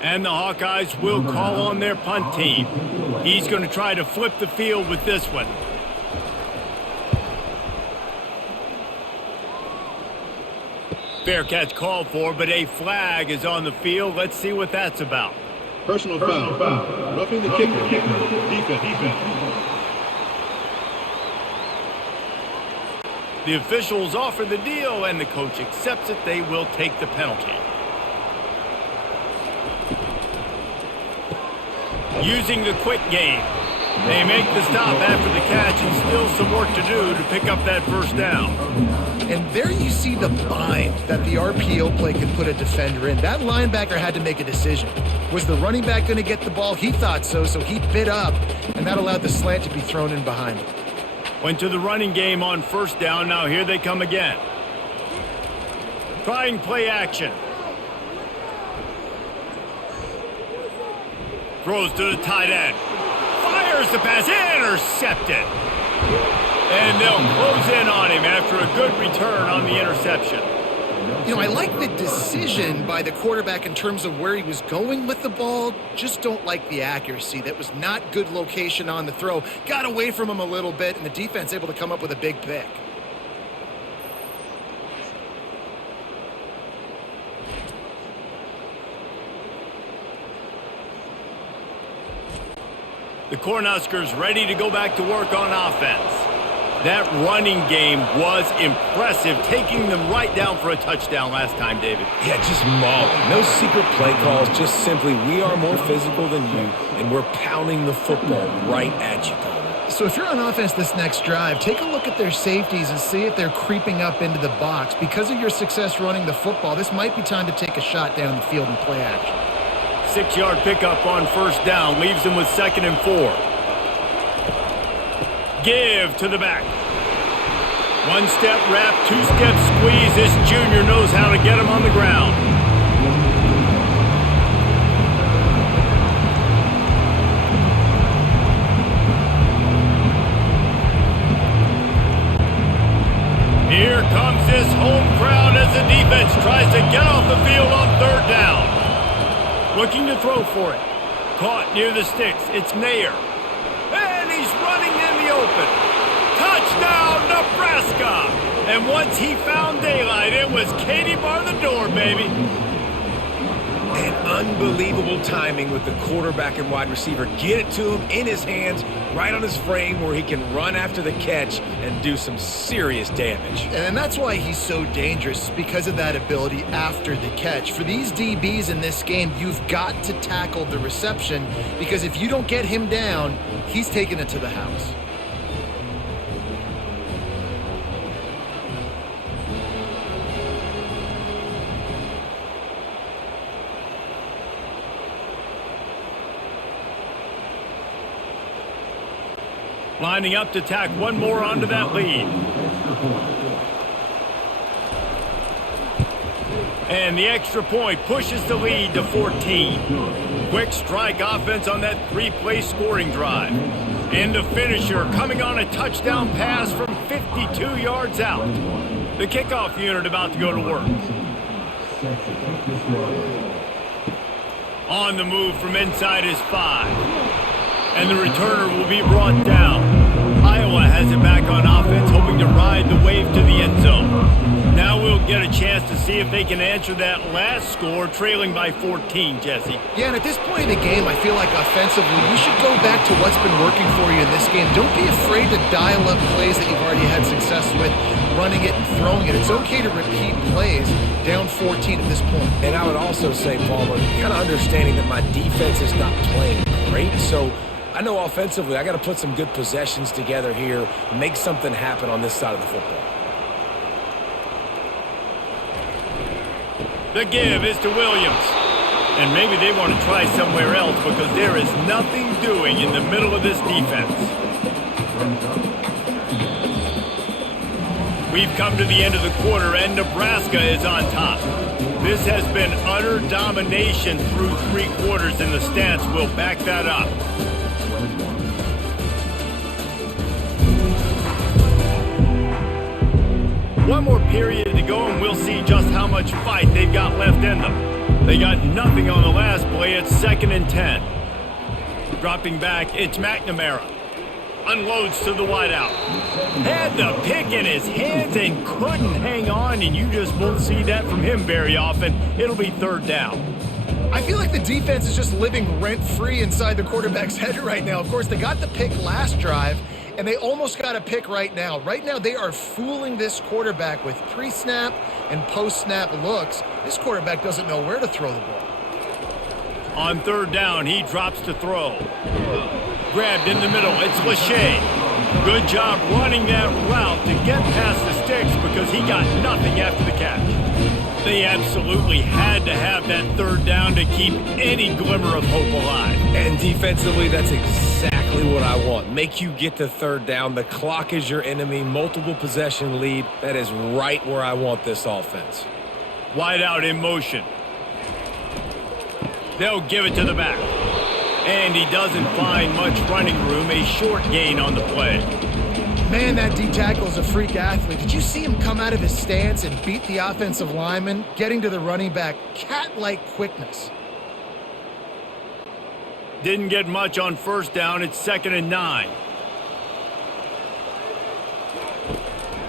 And the Hawkeyes will call on their punt team. He's going to try to flip the field with this one. Fair catch called for, but a flag is on the field. Let's see what that's about. Personal foul. Roughing the kicker. Defense. The officials offer the deal, and the coach accepts it. They will take the penalty. Using the quick game. They make the stop after the catch and still some work to do to pick up that 1st down. And there you see the bind that the RPO play can put a defender in. That linebacker had to make a decision. Was the running back going to get the ball? He thought so he bit up, and that allowed the slant to be thrown in behind him. Went to the running game on 1st down. Now here they come again. Trying play action. Throws to the tight end. Fires the pass, intercepted. And they'll close in on him after a good return on the interception. You know, I like the decision by the quarterback in terms of where he was going with the ball. Just don't like the accuracy. That was not good location on the throw. Got away from him a little bit, and the defense able to come up with a big pick. The Cornhuskers ready to go back to work on offense. That running game was impressive, taking them right down for a touchdown last time, David. Yeah, just mauling. No secret play calls, just simply we are more physical than you, and we're pounding the football right at you, Coleman. So if you're on offense this next drive, take a look at their safeties and see if they're creeping up into the box. Because of your success running the football, this might be time to take a shot down the field and play action. 6-yard pickup on 1st down, leaves them with 2nd and 4. Give to the back. 1-step wrap, 2-step squeeze. This junior knows how to get him on the ground. Here comes this home crowd as the defense tries to get off the field on 3rd down. Looking to throw for it. Caught near the sticks. It's Nair. And he's running in the open. Touchdown, Nebraska! And once he found daylight, it was Katie bar the door, baby. And unbelievable timing with the quarterback and wide receiver. Get it to him in his hands, right on his frame where he can run after the catch and do some serious damage. And that's why he's so dangerous, because of that ability after the catch. For these DBs in this game, you've got to tackle the reception, because if you don't get him down, he's taking it to the house. Lining up to tack one more onto that lead. And the extra point pushes the lead to 14. Quick strike offense on that 3-play scoring drive. And the finisher coming on a touchdown pass from 52 yards out. The kickoff unit about to go to work. On the move from inside his 5. And the returner will be brought down. Iowa Iowa has it back on offense, hoping to ride the wave to the end zone. Now we'll get a chance to see if they can answer that last score, trailing by 14, Jesse. Yeah, and at this point in the game, I feel like offensively, you should go back to what's been working for you in this game. Don't be afraid to dial up plays that you've already had success with, running it and throwing it. It's okay to repeat plays down 14 at this point. And I would also say, Palmer, kind of understanding that my defense is not playing great, so I know offensively I got to put some good possessions together here, make something happen on this side of the football. The give is to Williams. And maybe they want to try somewhere else because there is nothing doing in the middle of this defense. We've come to the end of the quarter, and Nebraska is on top. This has been utter domination through 3 quarters, and the stats will back that up. One more period to go, and we'll see just how much fight they've got left in them. They got nothing on the last play. It's 2nd and 10. Dropping back, it's McNamara. Unloads to the wideout. Had the pick in his hands and couldn't hang on, and you just won't see that from him very often. It'll be 3rd down. I feel like the defense is just living rent-free inside the quarterback's head right now. Of course, they got the pick last drive, and they almost got a pick right now. Right now, they are fooling this quarterback with pre-snap and post-snap looks. This quarterback doesn't know where to throw the ball. On 3rd down, he drops to throw. Grabbed in the middle, it's Lachey. Good job running that route to get past the sticks because he got nothing after the catch. They absolutely had to have that 3rd down to keep any glimmer of hope alive. And defensively, that's exactly what I want. Make you get to 3rd down. The clock is your enemy. Multiple possession lead. That is right where I want this offense. Wide out in motion. They'll give it to the back. And he doesn't find much running room. A short gain on the play. Man, that D-tackle is a freak athlete. Did you see him come out of his stance and beat the offensive lineman, getting to the running back? Cat-like quickness. Didn't get much on 1st down. It's 2nd and 9.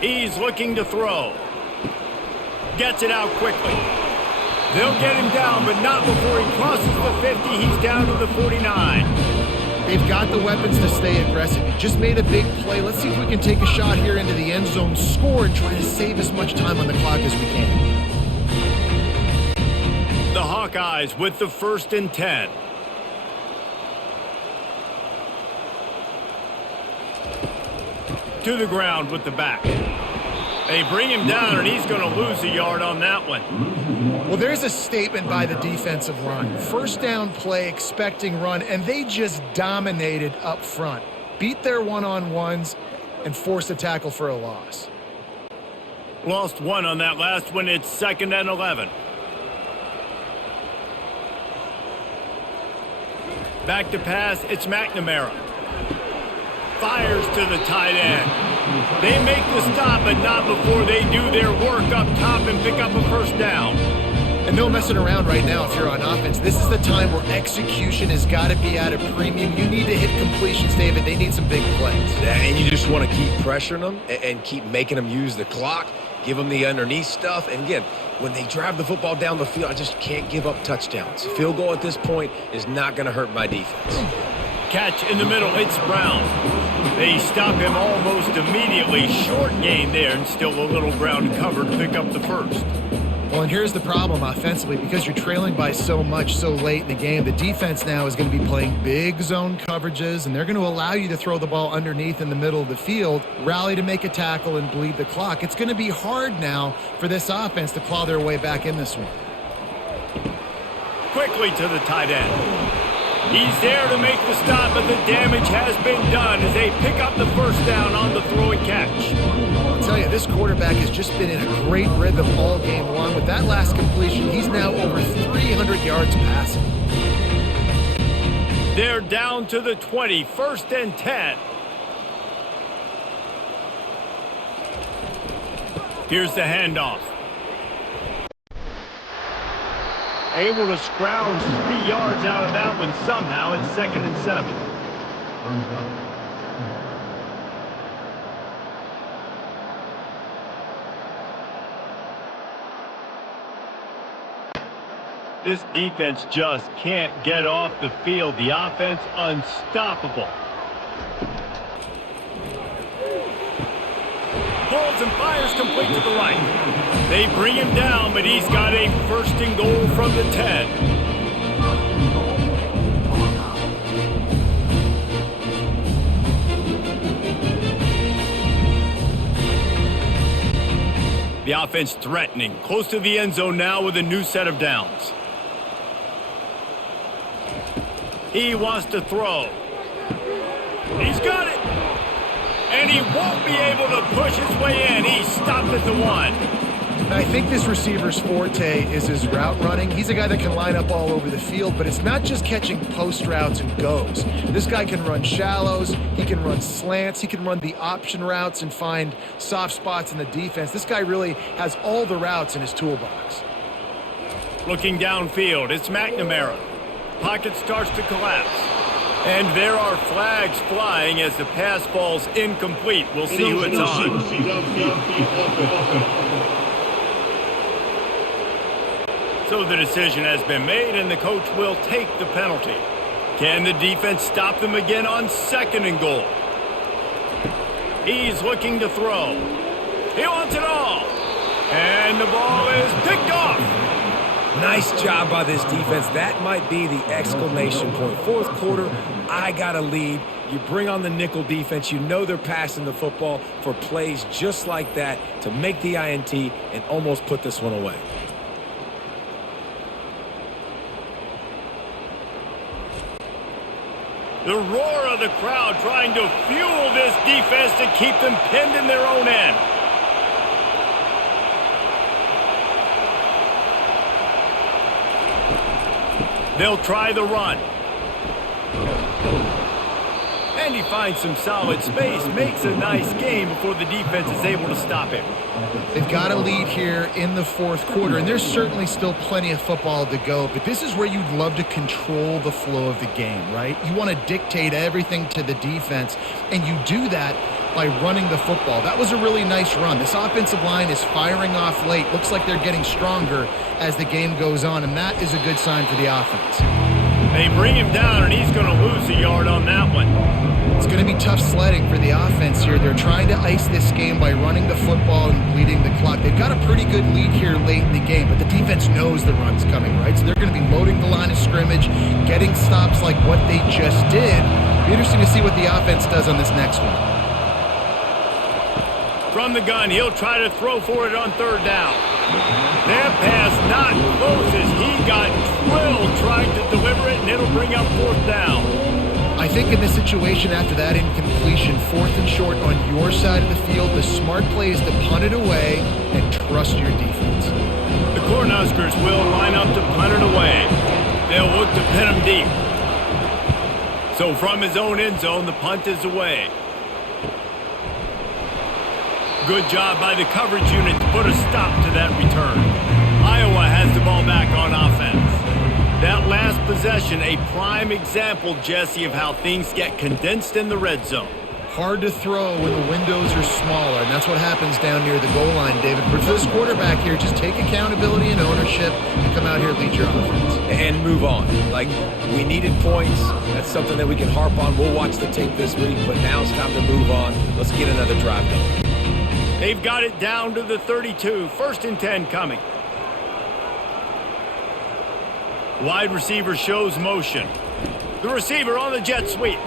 He's looking to throw. Gets it out quickly. They'll get him down, but not before he crosses the 50. He's down to the 49. They've got the weapons to stay aggressive. He just made a big play. Let's see if we can take a shot here into the end zone, score, and try to save as much time on the clock as we can. The Hawkeyes with the 1st and 10. To the ground with the back. They bring him down, and he's going to lose a yard on that one. Well, there's a statement by the defensive line. 1st down play, expecting run, and they just dominated up front. Beat their one-on-ones and forced a tackle for a loss. Lost 1 on that last one. It's 2nd and 11. Back to pass. It's McNamara. Fires to the tight end. They make the stop, but not before they do their work up top and pick up a 1st down. And no messing around right now if you're on offense. This is the time where execution has got to be at a premium. You need to hit completions, David. They need some big plays. And you just want to keep pressuring them and keep making them use the clock, give them the underneath stuff. And again, when they drive the football down the field, I just can't give up touchdowns. Field goal at this point is not going to hurt my defense. Catch in the middle, it's Brown. They stop him almost immediately. Short gain there, and still a little ground covered to pick up the 1st. Well, and here's the problem offensively. Because you're trailing by so much so late in the game, the defense now is going to be playing big zone coverages, and they're going to allow you to throw the ball underneath in the middle of the field, rally to make a tackle, and bleed the clock. It's going to be hard now for this offense to claw their way back in this one. Quickly to the tight end. He's there to make the stop, but the damage has been done as they pick up the 1st down on the throw and catch. I'll tell you, this quarterback has just been in a great rhythm all game long. With that last completion, he's now over 300 yards passing. They're down to the 20, 1st and 10. Here's the handoff. Able to scrounge 3 yards out of that one somehow. It's 2nd and 7. This defense just can't get off the field. The offense unstoppable. Pulls and fires complete to the right. They bring him down, but he's got a first and goal from the 10. The offense threatening, close to the end zone now with a new set of downs. He wants to throw. He's got it. And he won't be able to push his way in. He's stopped at the 1. I think this receiver's forte is his route running. He's a guy that can line up all over the field, but it's not just catching post routes and goes. This guy can run shallows, he can run slants, he can run the option routes and find soft spots in the defense. This guy really has all the routes in his toolbox. Looking downfield, it's McNamara. Pocket starts to collapse. And there are flags flying as the pass falls incomplete. We'll see who it's on. So the decision has been made, and the coach will take the penalty. Can the defense stop them again on second and goal? He's looking to throw. He wants it all. And the ball is picked off. Nice job by this defense. That might be the exclamation point. Fourth quarter, I got a lead. You bring on the nickel defense. You know they're passing the football for plays just like that to make the INT and almost put this one away. The roar of the crowd trying to fuel this defense to keep them pinned in their own end. They'll try the run. And he finds some solid space, makes a nice game before the defense is able to stop him. They've got a lead here in the fourth quarter, and there's certainly still plenty of football to go, but this is where you'd love to control the flow of the game, right? You want to dictate everything to the defense, and you do that by running the football. That was a really nice run. This offensive line is firing off late. Looks like they're getting stronger as the game goes on, and that is a good sign for the offense. They bring him down, and he's going to lose a yard on that one. It's going to be tough sledding for the offense here. They're trying to ice this game by running the football and bleeding the clock. They've got a pretty good lead here late in the game, but the defense knows the run's coming, right? So they're going to be loading the line of scrimmage, getting stops like what they just did. Be interesting to see what the offense does on this next one. From the gun, he'll try to throw for it on third down. That pass not close as he got drilled trying to deliver it, and it'll bring up fourth down. I think in this situation after that incompletion, fourth and short on your side of the field, the smart play is to punt it away and trust your defense. The Cornhuskers will line up to punt it away. They'll look to pin him deep. So from his own end zone, the punt is away. Good job by the coverage unit to put a stop to that return. Iowa has the ball back on offense. That last possession, a prime example, Jesse, of how things get condensed in the red zone. Hard to throw when the windows are smaller, and that's what happens down near the goal line, David. But for this quarterback here, just take accountability and ownership and come out here and lead your offense. And move on. Like, we needed points. That's something that we can harp on. We'll watch the tape this week, but now it's time to move on. Let's get another drive going. They've got it down to the 32. First and 10 coming. Wide receiver shows motion. The receiver on the jet sweep.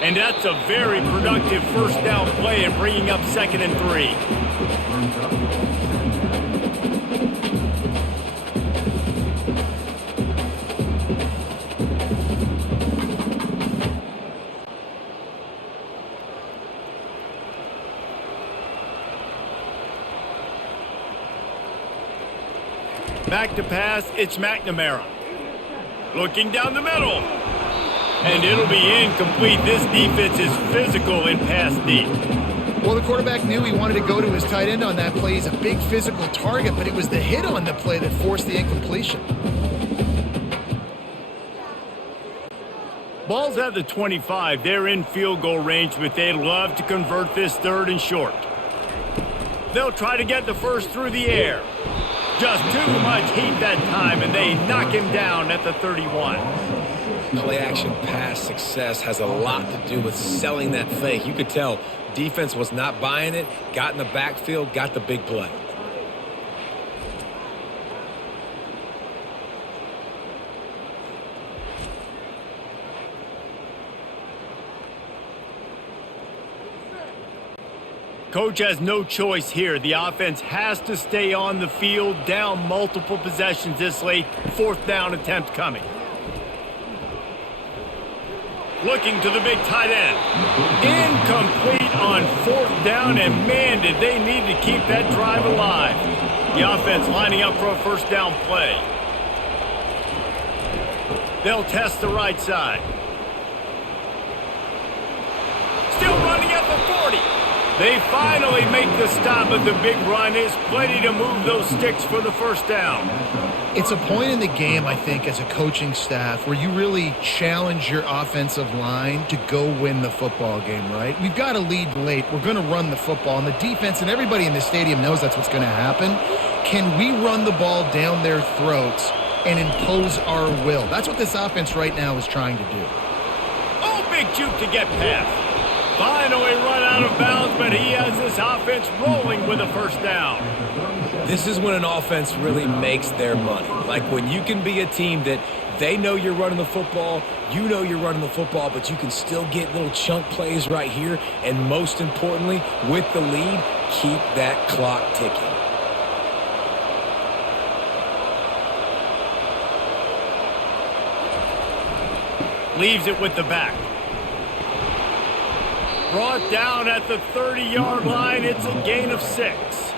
And that's a very productive first down play and bringing up second and 3. Back to pass, it's McNamara. Looking down the middle. And it'll be incomplete. This defense is physical in pass deep. Well, the quarterback knew he wanted to go to his tight end on that play. He's a big physical target, but it was the hit on the play that forced the incompletion. Ball's at the 25. They're in field goal range, but they'd love to convert this third and short. They'll try to get the first through the air. Just too much heat that time, and they knock him down at the 31. Play action pass success has a lot to do with selling that fake. You could tell defense was not buying it, got in the backfield, got the big play. Coach has no choice here. The offense has to stay on the field, down multiple possessions this late. 4th down attempt coming. Looking to the big tight end. Incomplete on 4th down, and man, did they need to keep that drive alive. The offense lining up for a 1st down play. They'll test the right side. Still running at the 40. They finally make the stop, but the big run is plenty to move those sticks for the 1st down. It's a point in the game, I think, as a coaching staff where you really challenge your offensive line to go win the football game, right? We've got a lead late. We're going to run the football, and the defense and everybody in the stadium knows that's what's going to happen. Can we run the ball down their throats and impose our will? That's what this offense right now is trying to do. Oh, big juke to get past. Finally run out of bounds, but he has this offense rolling with a 1st down. This is when an offense really makes their money. Like when you can be a team that they know you're running the football, you know you're running the football, but you can still get little chunk plays right here. And most importantly, with the lead, keep that clock ticking. Leaves it with the back. Brought down at the 30-yard line. It's a gain of 6.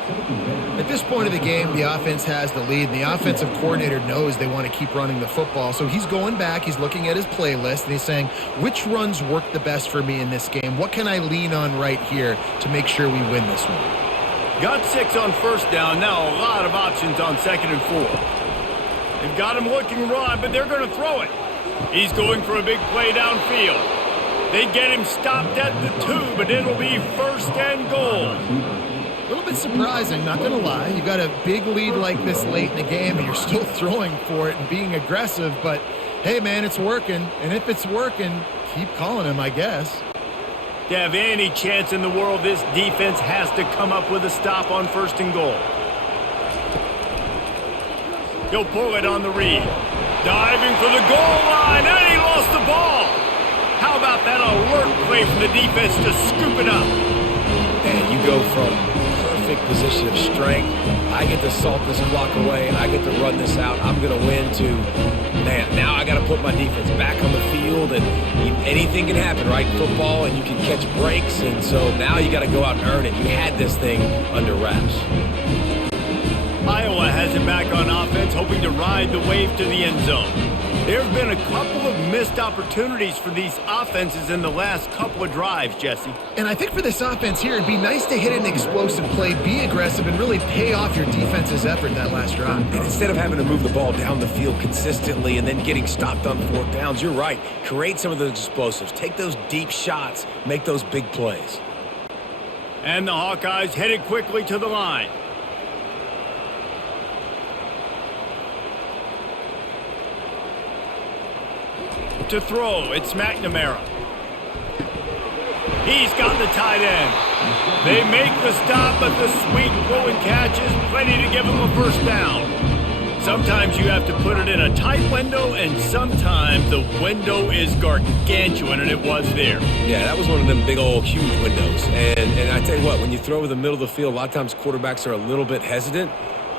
At this point of the game, the offense has the lead, and the offensive coordinator knows they want to keep running the football. So he's going back, he's looking at his playlist, and he's saying, which runs work the best for me in this game? What can I lean on right here to make sure we win this one? Got 6 on 1st down. Now a lot of options on 2nd and 4. They've got him looking run, but they're going to throw it. He's going for a big play downfield. They get him stopped at the 2, but it'll be 1st and goal. A little bit surprising, not going to lie. You've got a big lead like this late in the game, and you're still throwing for it and being aggressive. But, hey, man, it's working. And if it's working, keep calling him, I guess. To have any chance in the world, this defense has to come up with a stop on 1st and goal. He'll pull it on the read. Diving for the goal line, and he lost the ball. How about that alert play from the defense to scoop it up? And you go from perfect position of strength. I get to salt this clock away. I get to run this out. I'm going to win to, man, now I got to put my defense back on the field. And anything can happen, right? Football, and you can catch breaks. And so now you got to go out and earn it. You had this thing under wraps. Iowa has it back on offense, hoping to ride the wave to the end zone. There have been a couple of missed opportunities for these offenses in the last couple of drives, Jesse. And I think for this offense here, it'd be nice to hit an explosive play, be aggressive, and really pay off your defense's effort that last drive. And instead of having to move the ball down the field consistently and then getting stopped on 4th downs, you're right. Create some of those explosives. Take those deep shots. Make those big plays. And the Hawkeyes headed quickly to the line. To throw, it's McNamara. He's got the tight end. They make the stop, but the sweet throw and catch is plenty to give them a 1st down. Sometimes you have to put it in a tight window, and sometimes the window is gargantuan, and it was there. Yeah, that was one of them big old huge windows. And I tell you what, when you throw over the middle of the field, a lot of times quarterbacks are a little bit hesitant.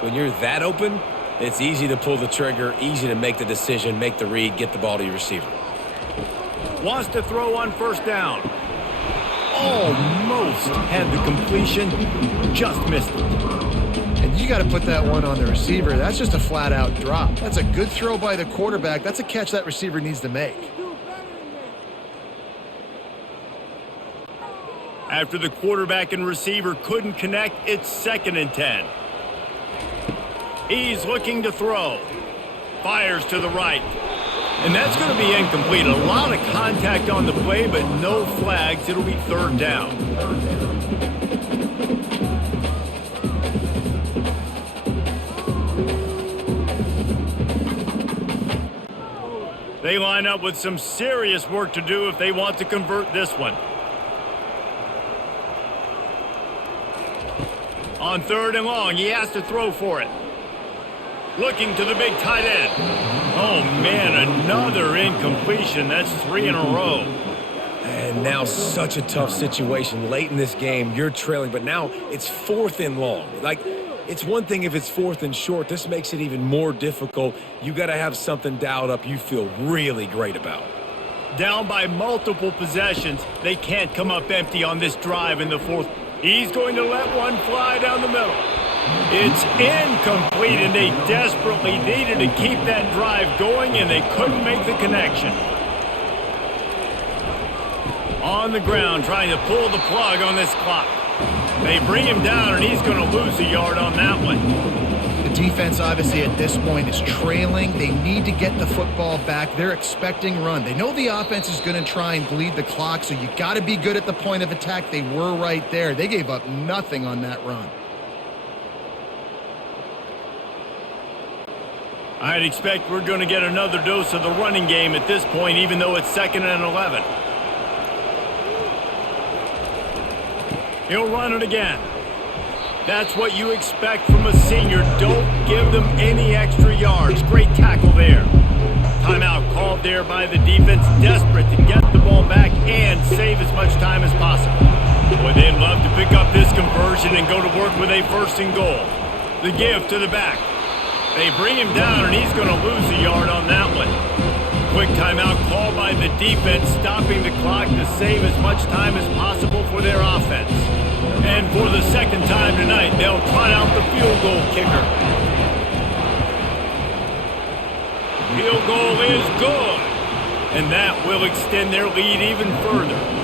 When you're that open, it's easy to pull the trigger, easy to make the decision, make the read, get the ball to your receiver. Wants to throw on 1st down. Almost had the completion, just missed it. And you got to put that one on the receiver. That's just a flat-out drop. That's a good throw by the quarterback. That's a catch that receiver needs to make. After the quarterback and receiver couldn't connect, it's 2nd and 10. He's looking to throw. Fires to the right. And that's going to be incomplete. A lot of contact on the play, but no flags. It'll be 3rd down. They line up with some serious work to do if they want to convert this one. On 3rd and long, he has to throw for it. Looking to the big tight end. Oh, man, another incompletion. That's 3 in a row. And now such a tough situation. Late in this game, you're trailing, but now it's 4th and long. Like, it's one thing if it's 4th and short. This makes it even more difficult. You got to have something dialed up you feel really great about. Down by multiple possessions. They can't come up empty on this drive in the 4th. He's going to let one fly down the middle. It's incomplete, and they desperately needed to keep that drive going, and they couldn't make the connection. On the ground, trying to pull the plug on this clock. They bring him down, and he's going to lose a yard on that one. The defense, obviously, at this point is trailing. They need to get the football back. They're expecting run. They know the offense is going to try and bleed the clock, so you got to be good at the point of attack. They were right there. They gave up nothing on that run. I'd expect we're going to get another dose of the running game at this point, even though it's 2nd and 11. He'll run it again. That's what you expect from a senior. Don't give them any extra yards. Great tackle there. Timeout called there by the defense, desperate to get the ball back and save as much time as possible. Boy, they'd love to pick up this conversion and go to work with a 1st and goal. The give to the back. They bring him down, and he's going to lose a yard on that one. Quick timeout called by the defense, stopping the clock to save as much time as possible for their offense. And for the 2nd time tonight, they'll trot out the field goal kicker. Field goal is good, and that will extend their lead even further.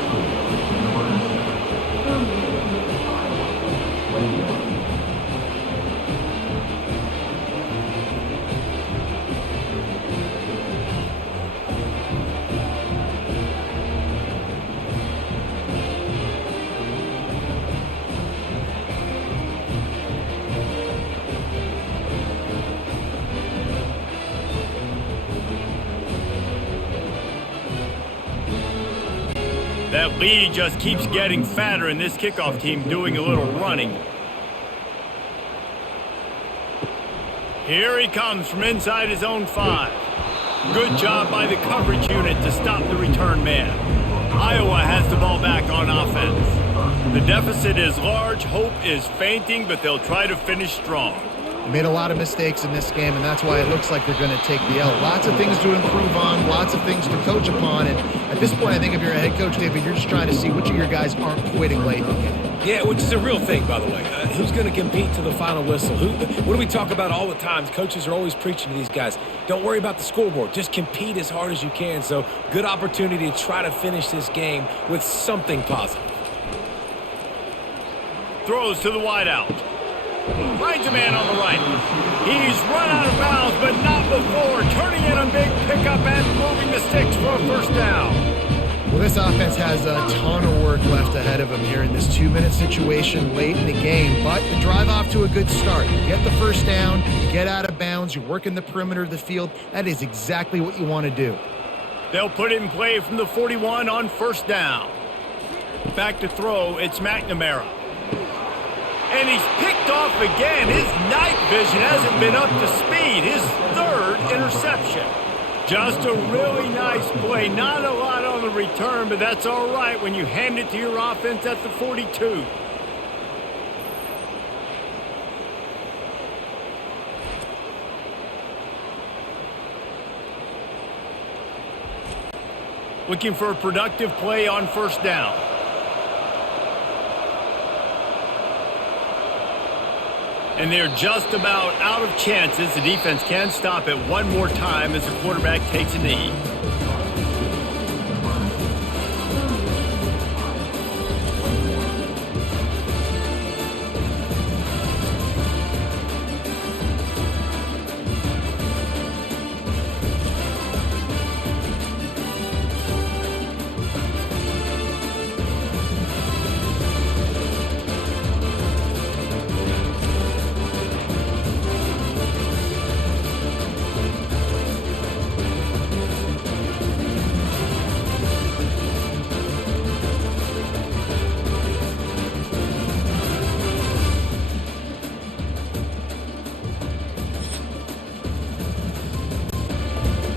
That lead just keeps getting fatter, and this kickoff team doing a little running. Here he comes from inside his own 5. Good job by the coverage unit to stop the return man. Iowa has the ball back on offense. The deficit is large, hope is fainting, but they'll try to finish strong. They made a lot of mistakes in this game, and that's why it looks like they're going to take the L. Lots of things to improve on, lots of things to coach upon, and at this point, I think if you're a head coach, David, you're just trying to see which of your guys aren't quitting late in the game. Yeah, which is a real thing, by the way. Who's going to compete to the final whistle? What do we talk about all the time? Coaches are always preaching to these guys. Don't worry about the scoreboard. Just compete as hard as you can. So, good opportunity to try to finish this game with something positive. Throws to the wideout. Finds a man on the right. He's run out of bounds, but not before. Turning in a big pickup and moving the sticks for a 1st down. Well, this offense has a ton of work left ahead of them here in this 2-minute situation late in the game, but the drive off to a good start. You get the 1st down, you get out of bounds, you work in the perimeter of the field. That is exactly what you want to do. They'll put it in play from the 41 on 1st down. Back to throw, it's McNamara. And he's picked off again. His night vision hasn't been up to speed. His 3rd interception. Just a really nice play. Not a lot on the return, but that's all right when you hand it to your offense at the 42. Looking for a productive play on 1st down. And they're just about out of chances. The defense can stop it one more time as the quarterback takes a knee.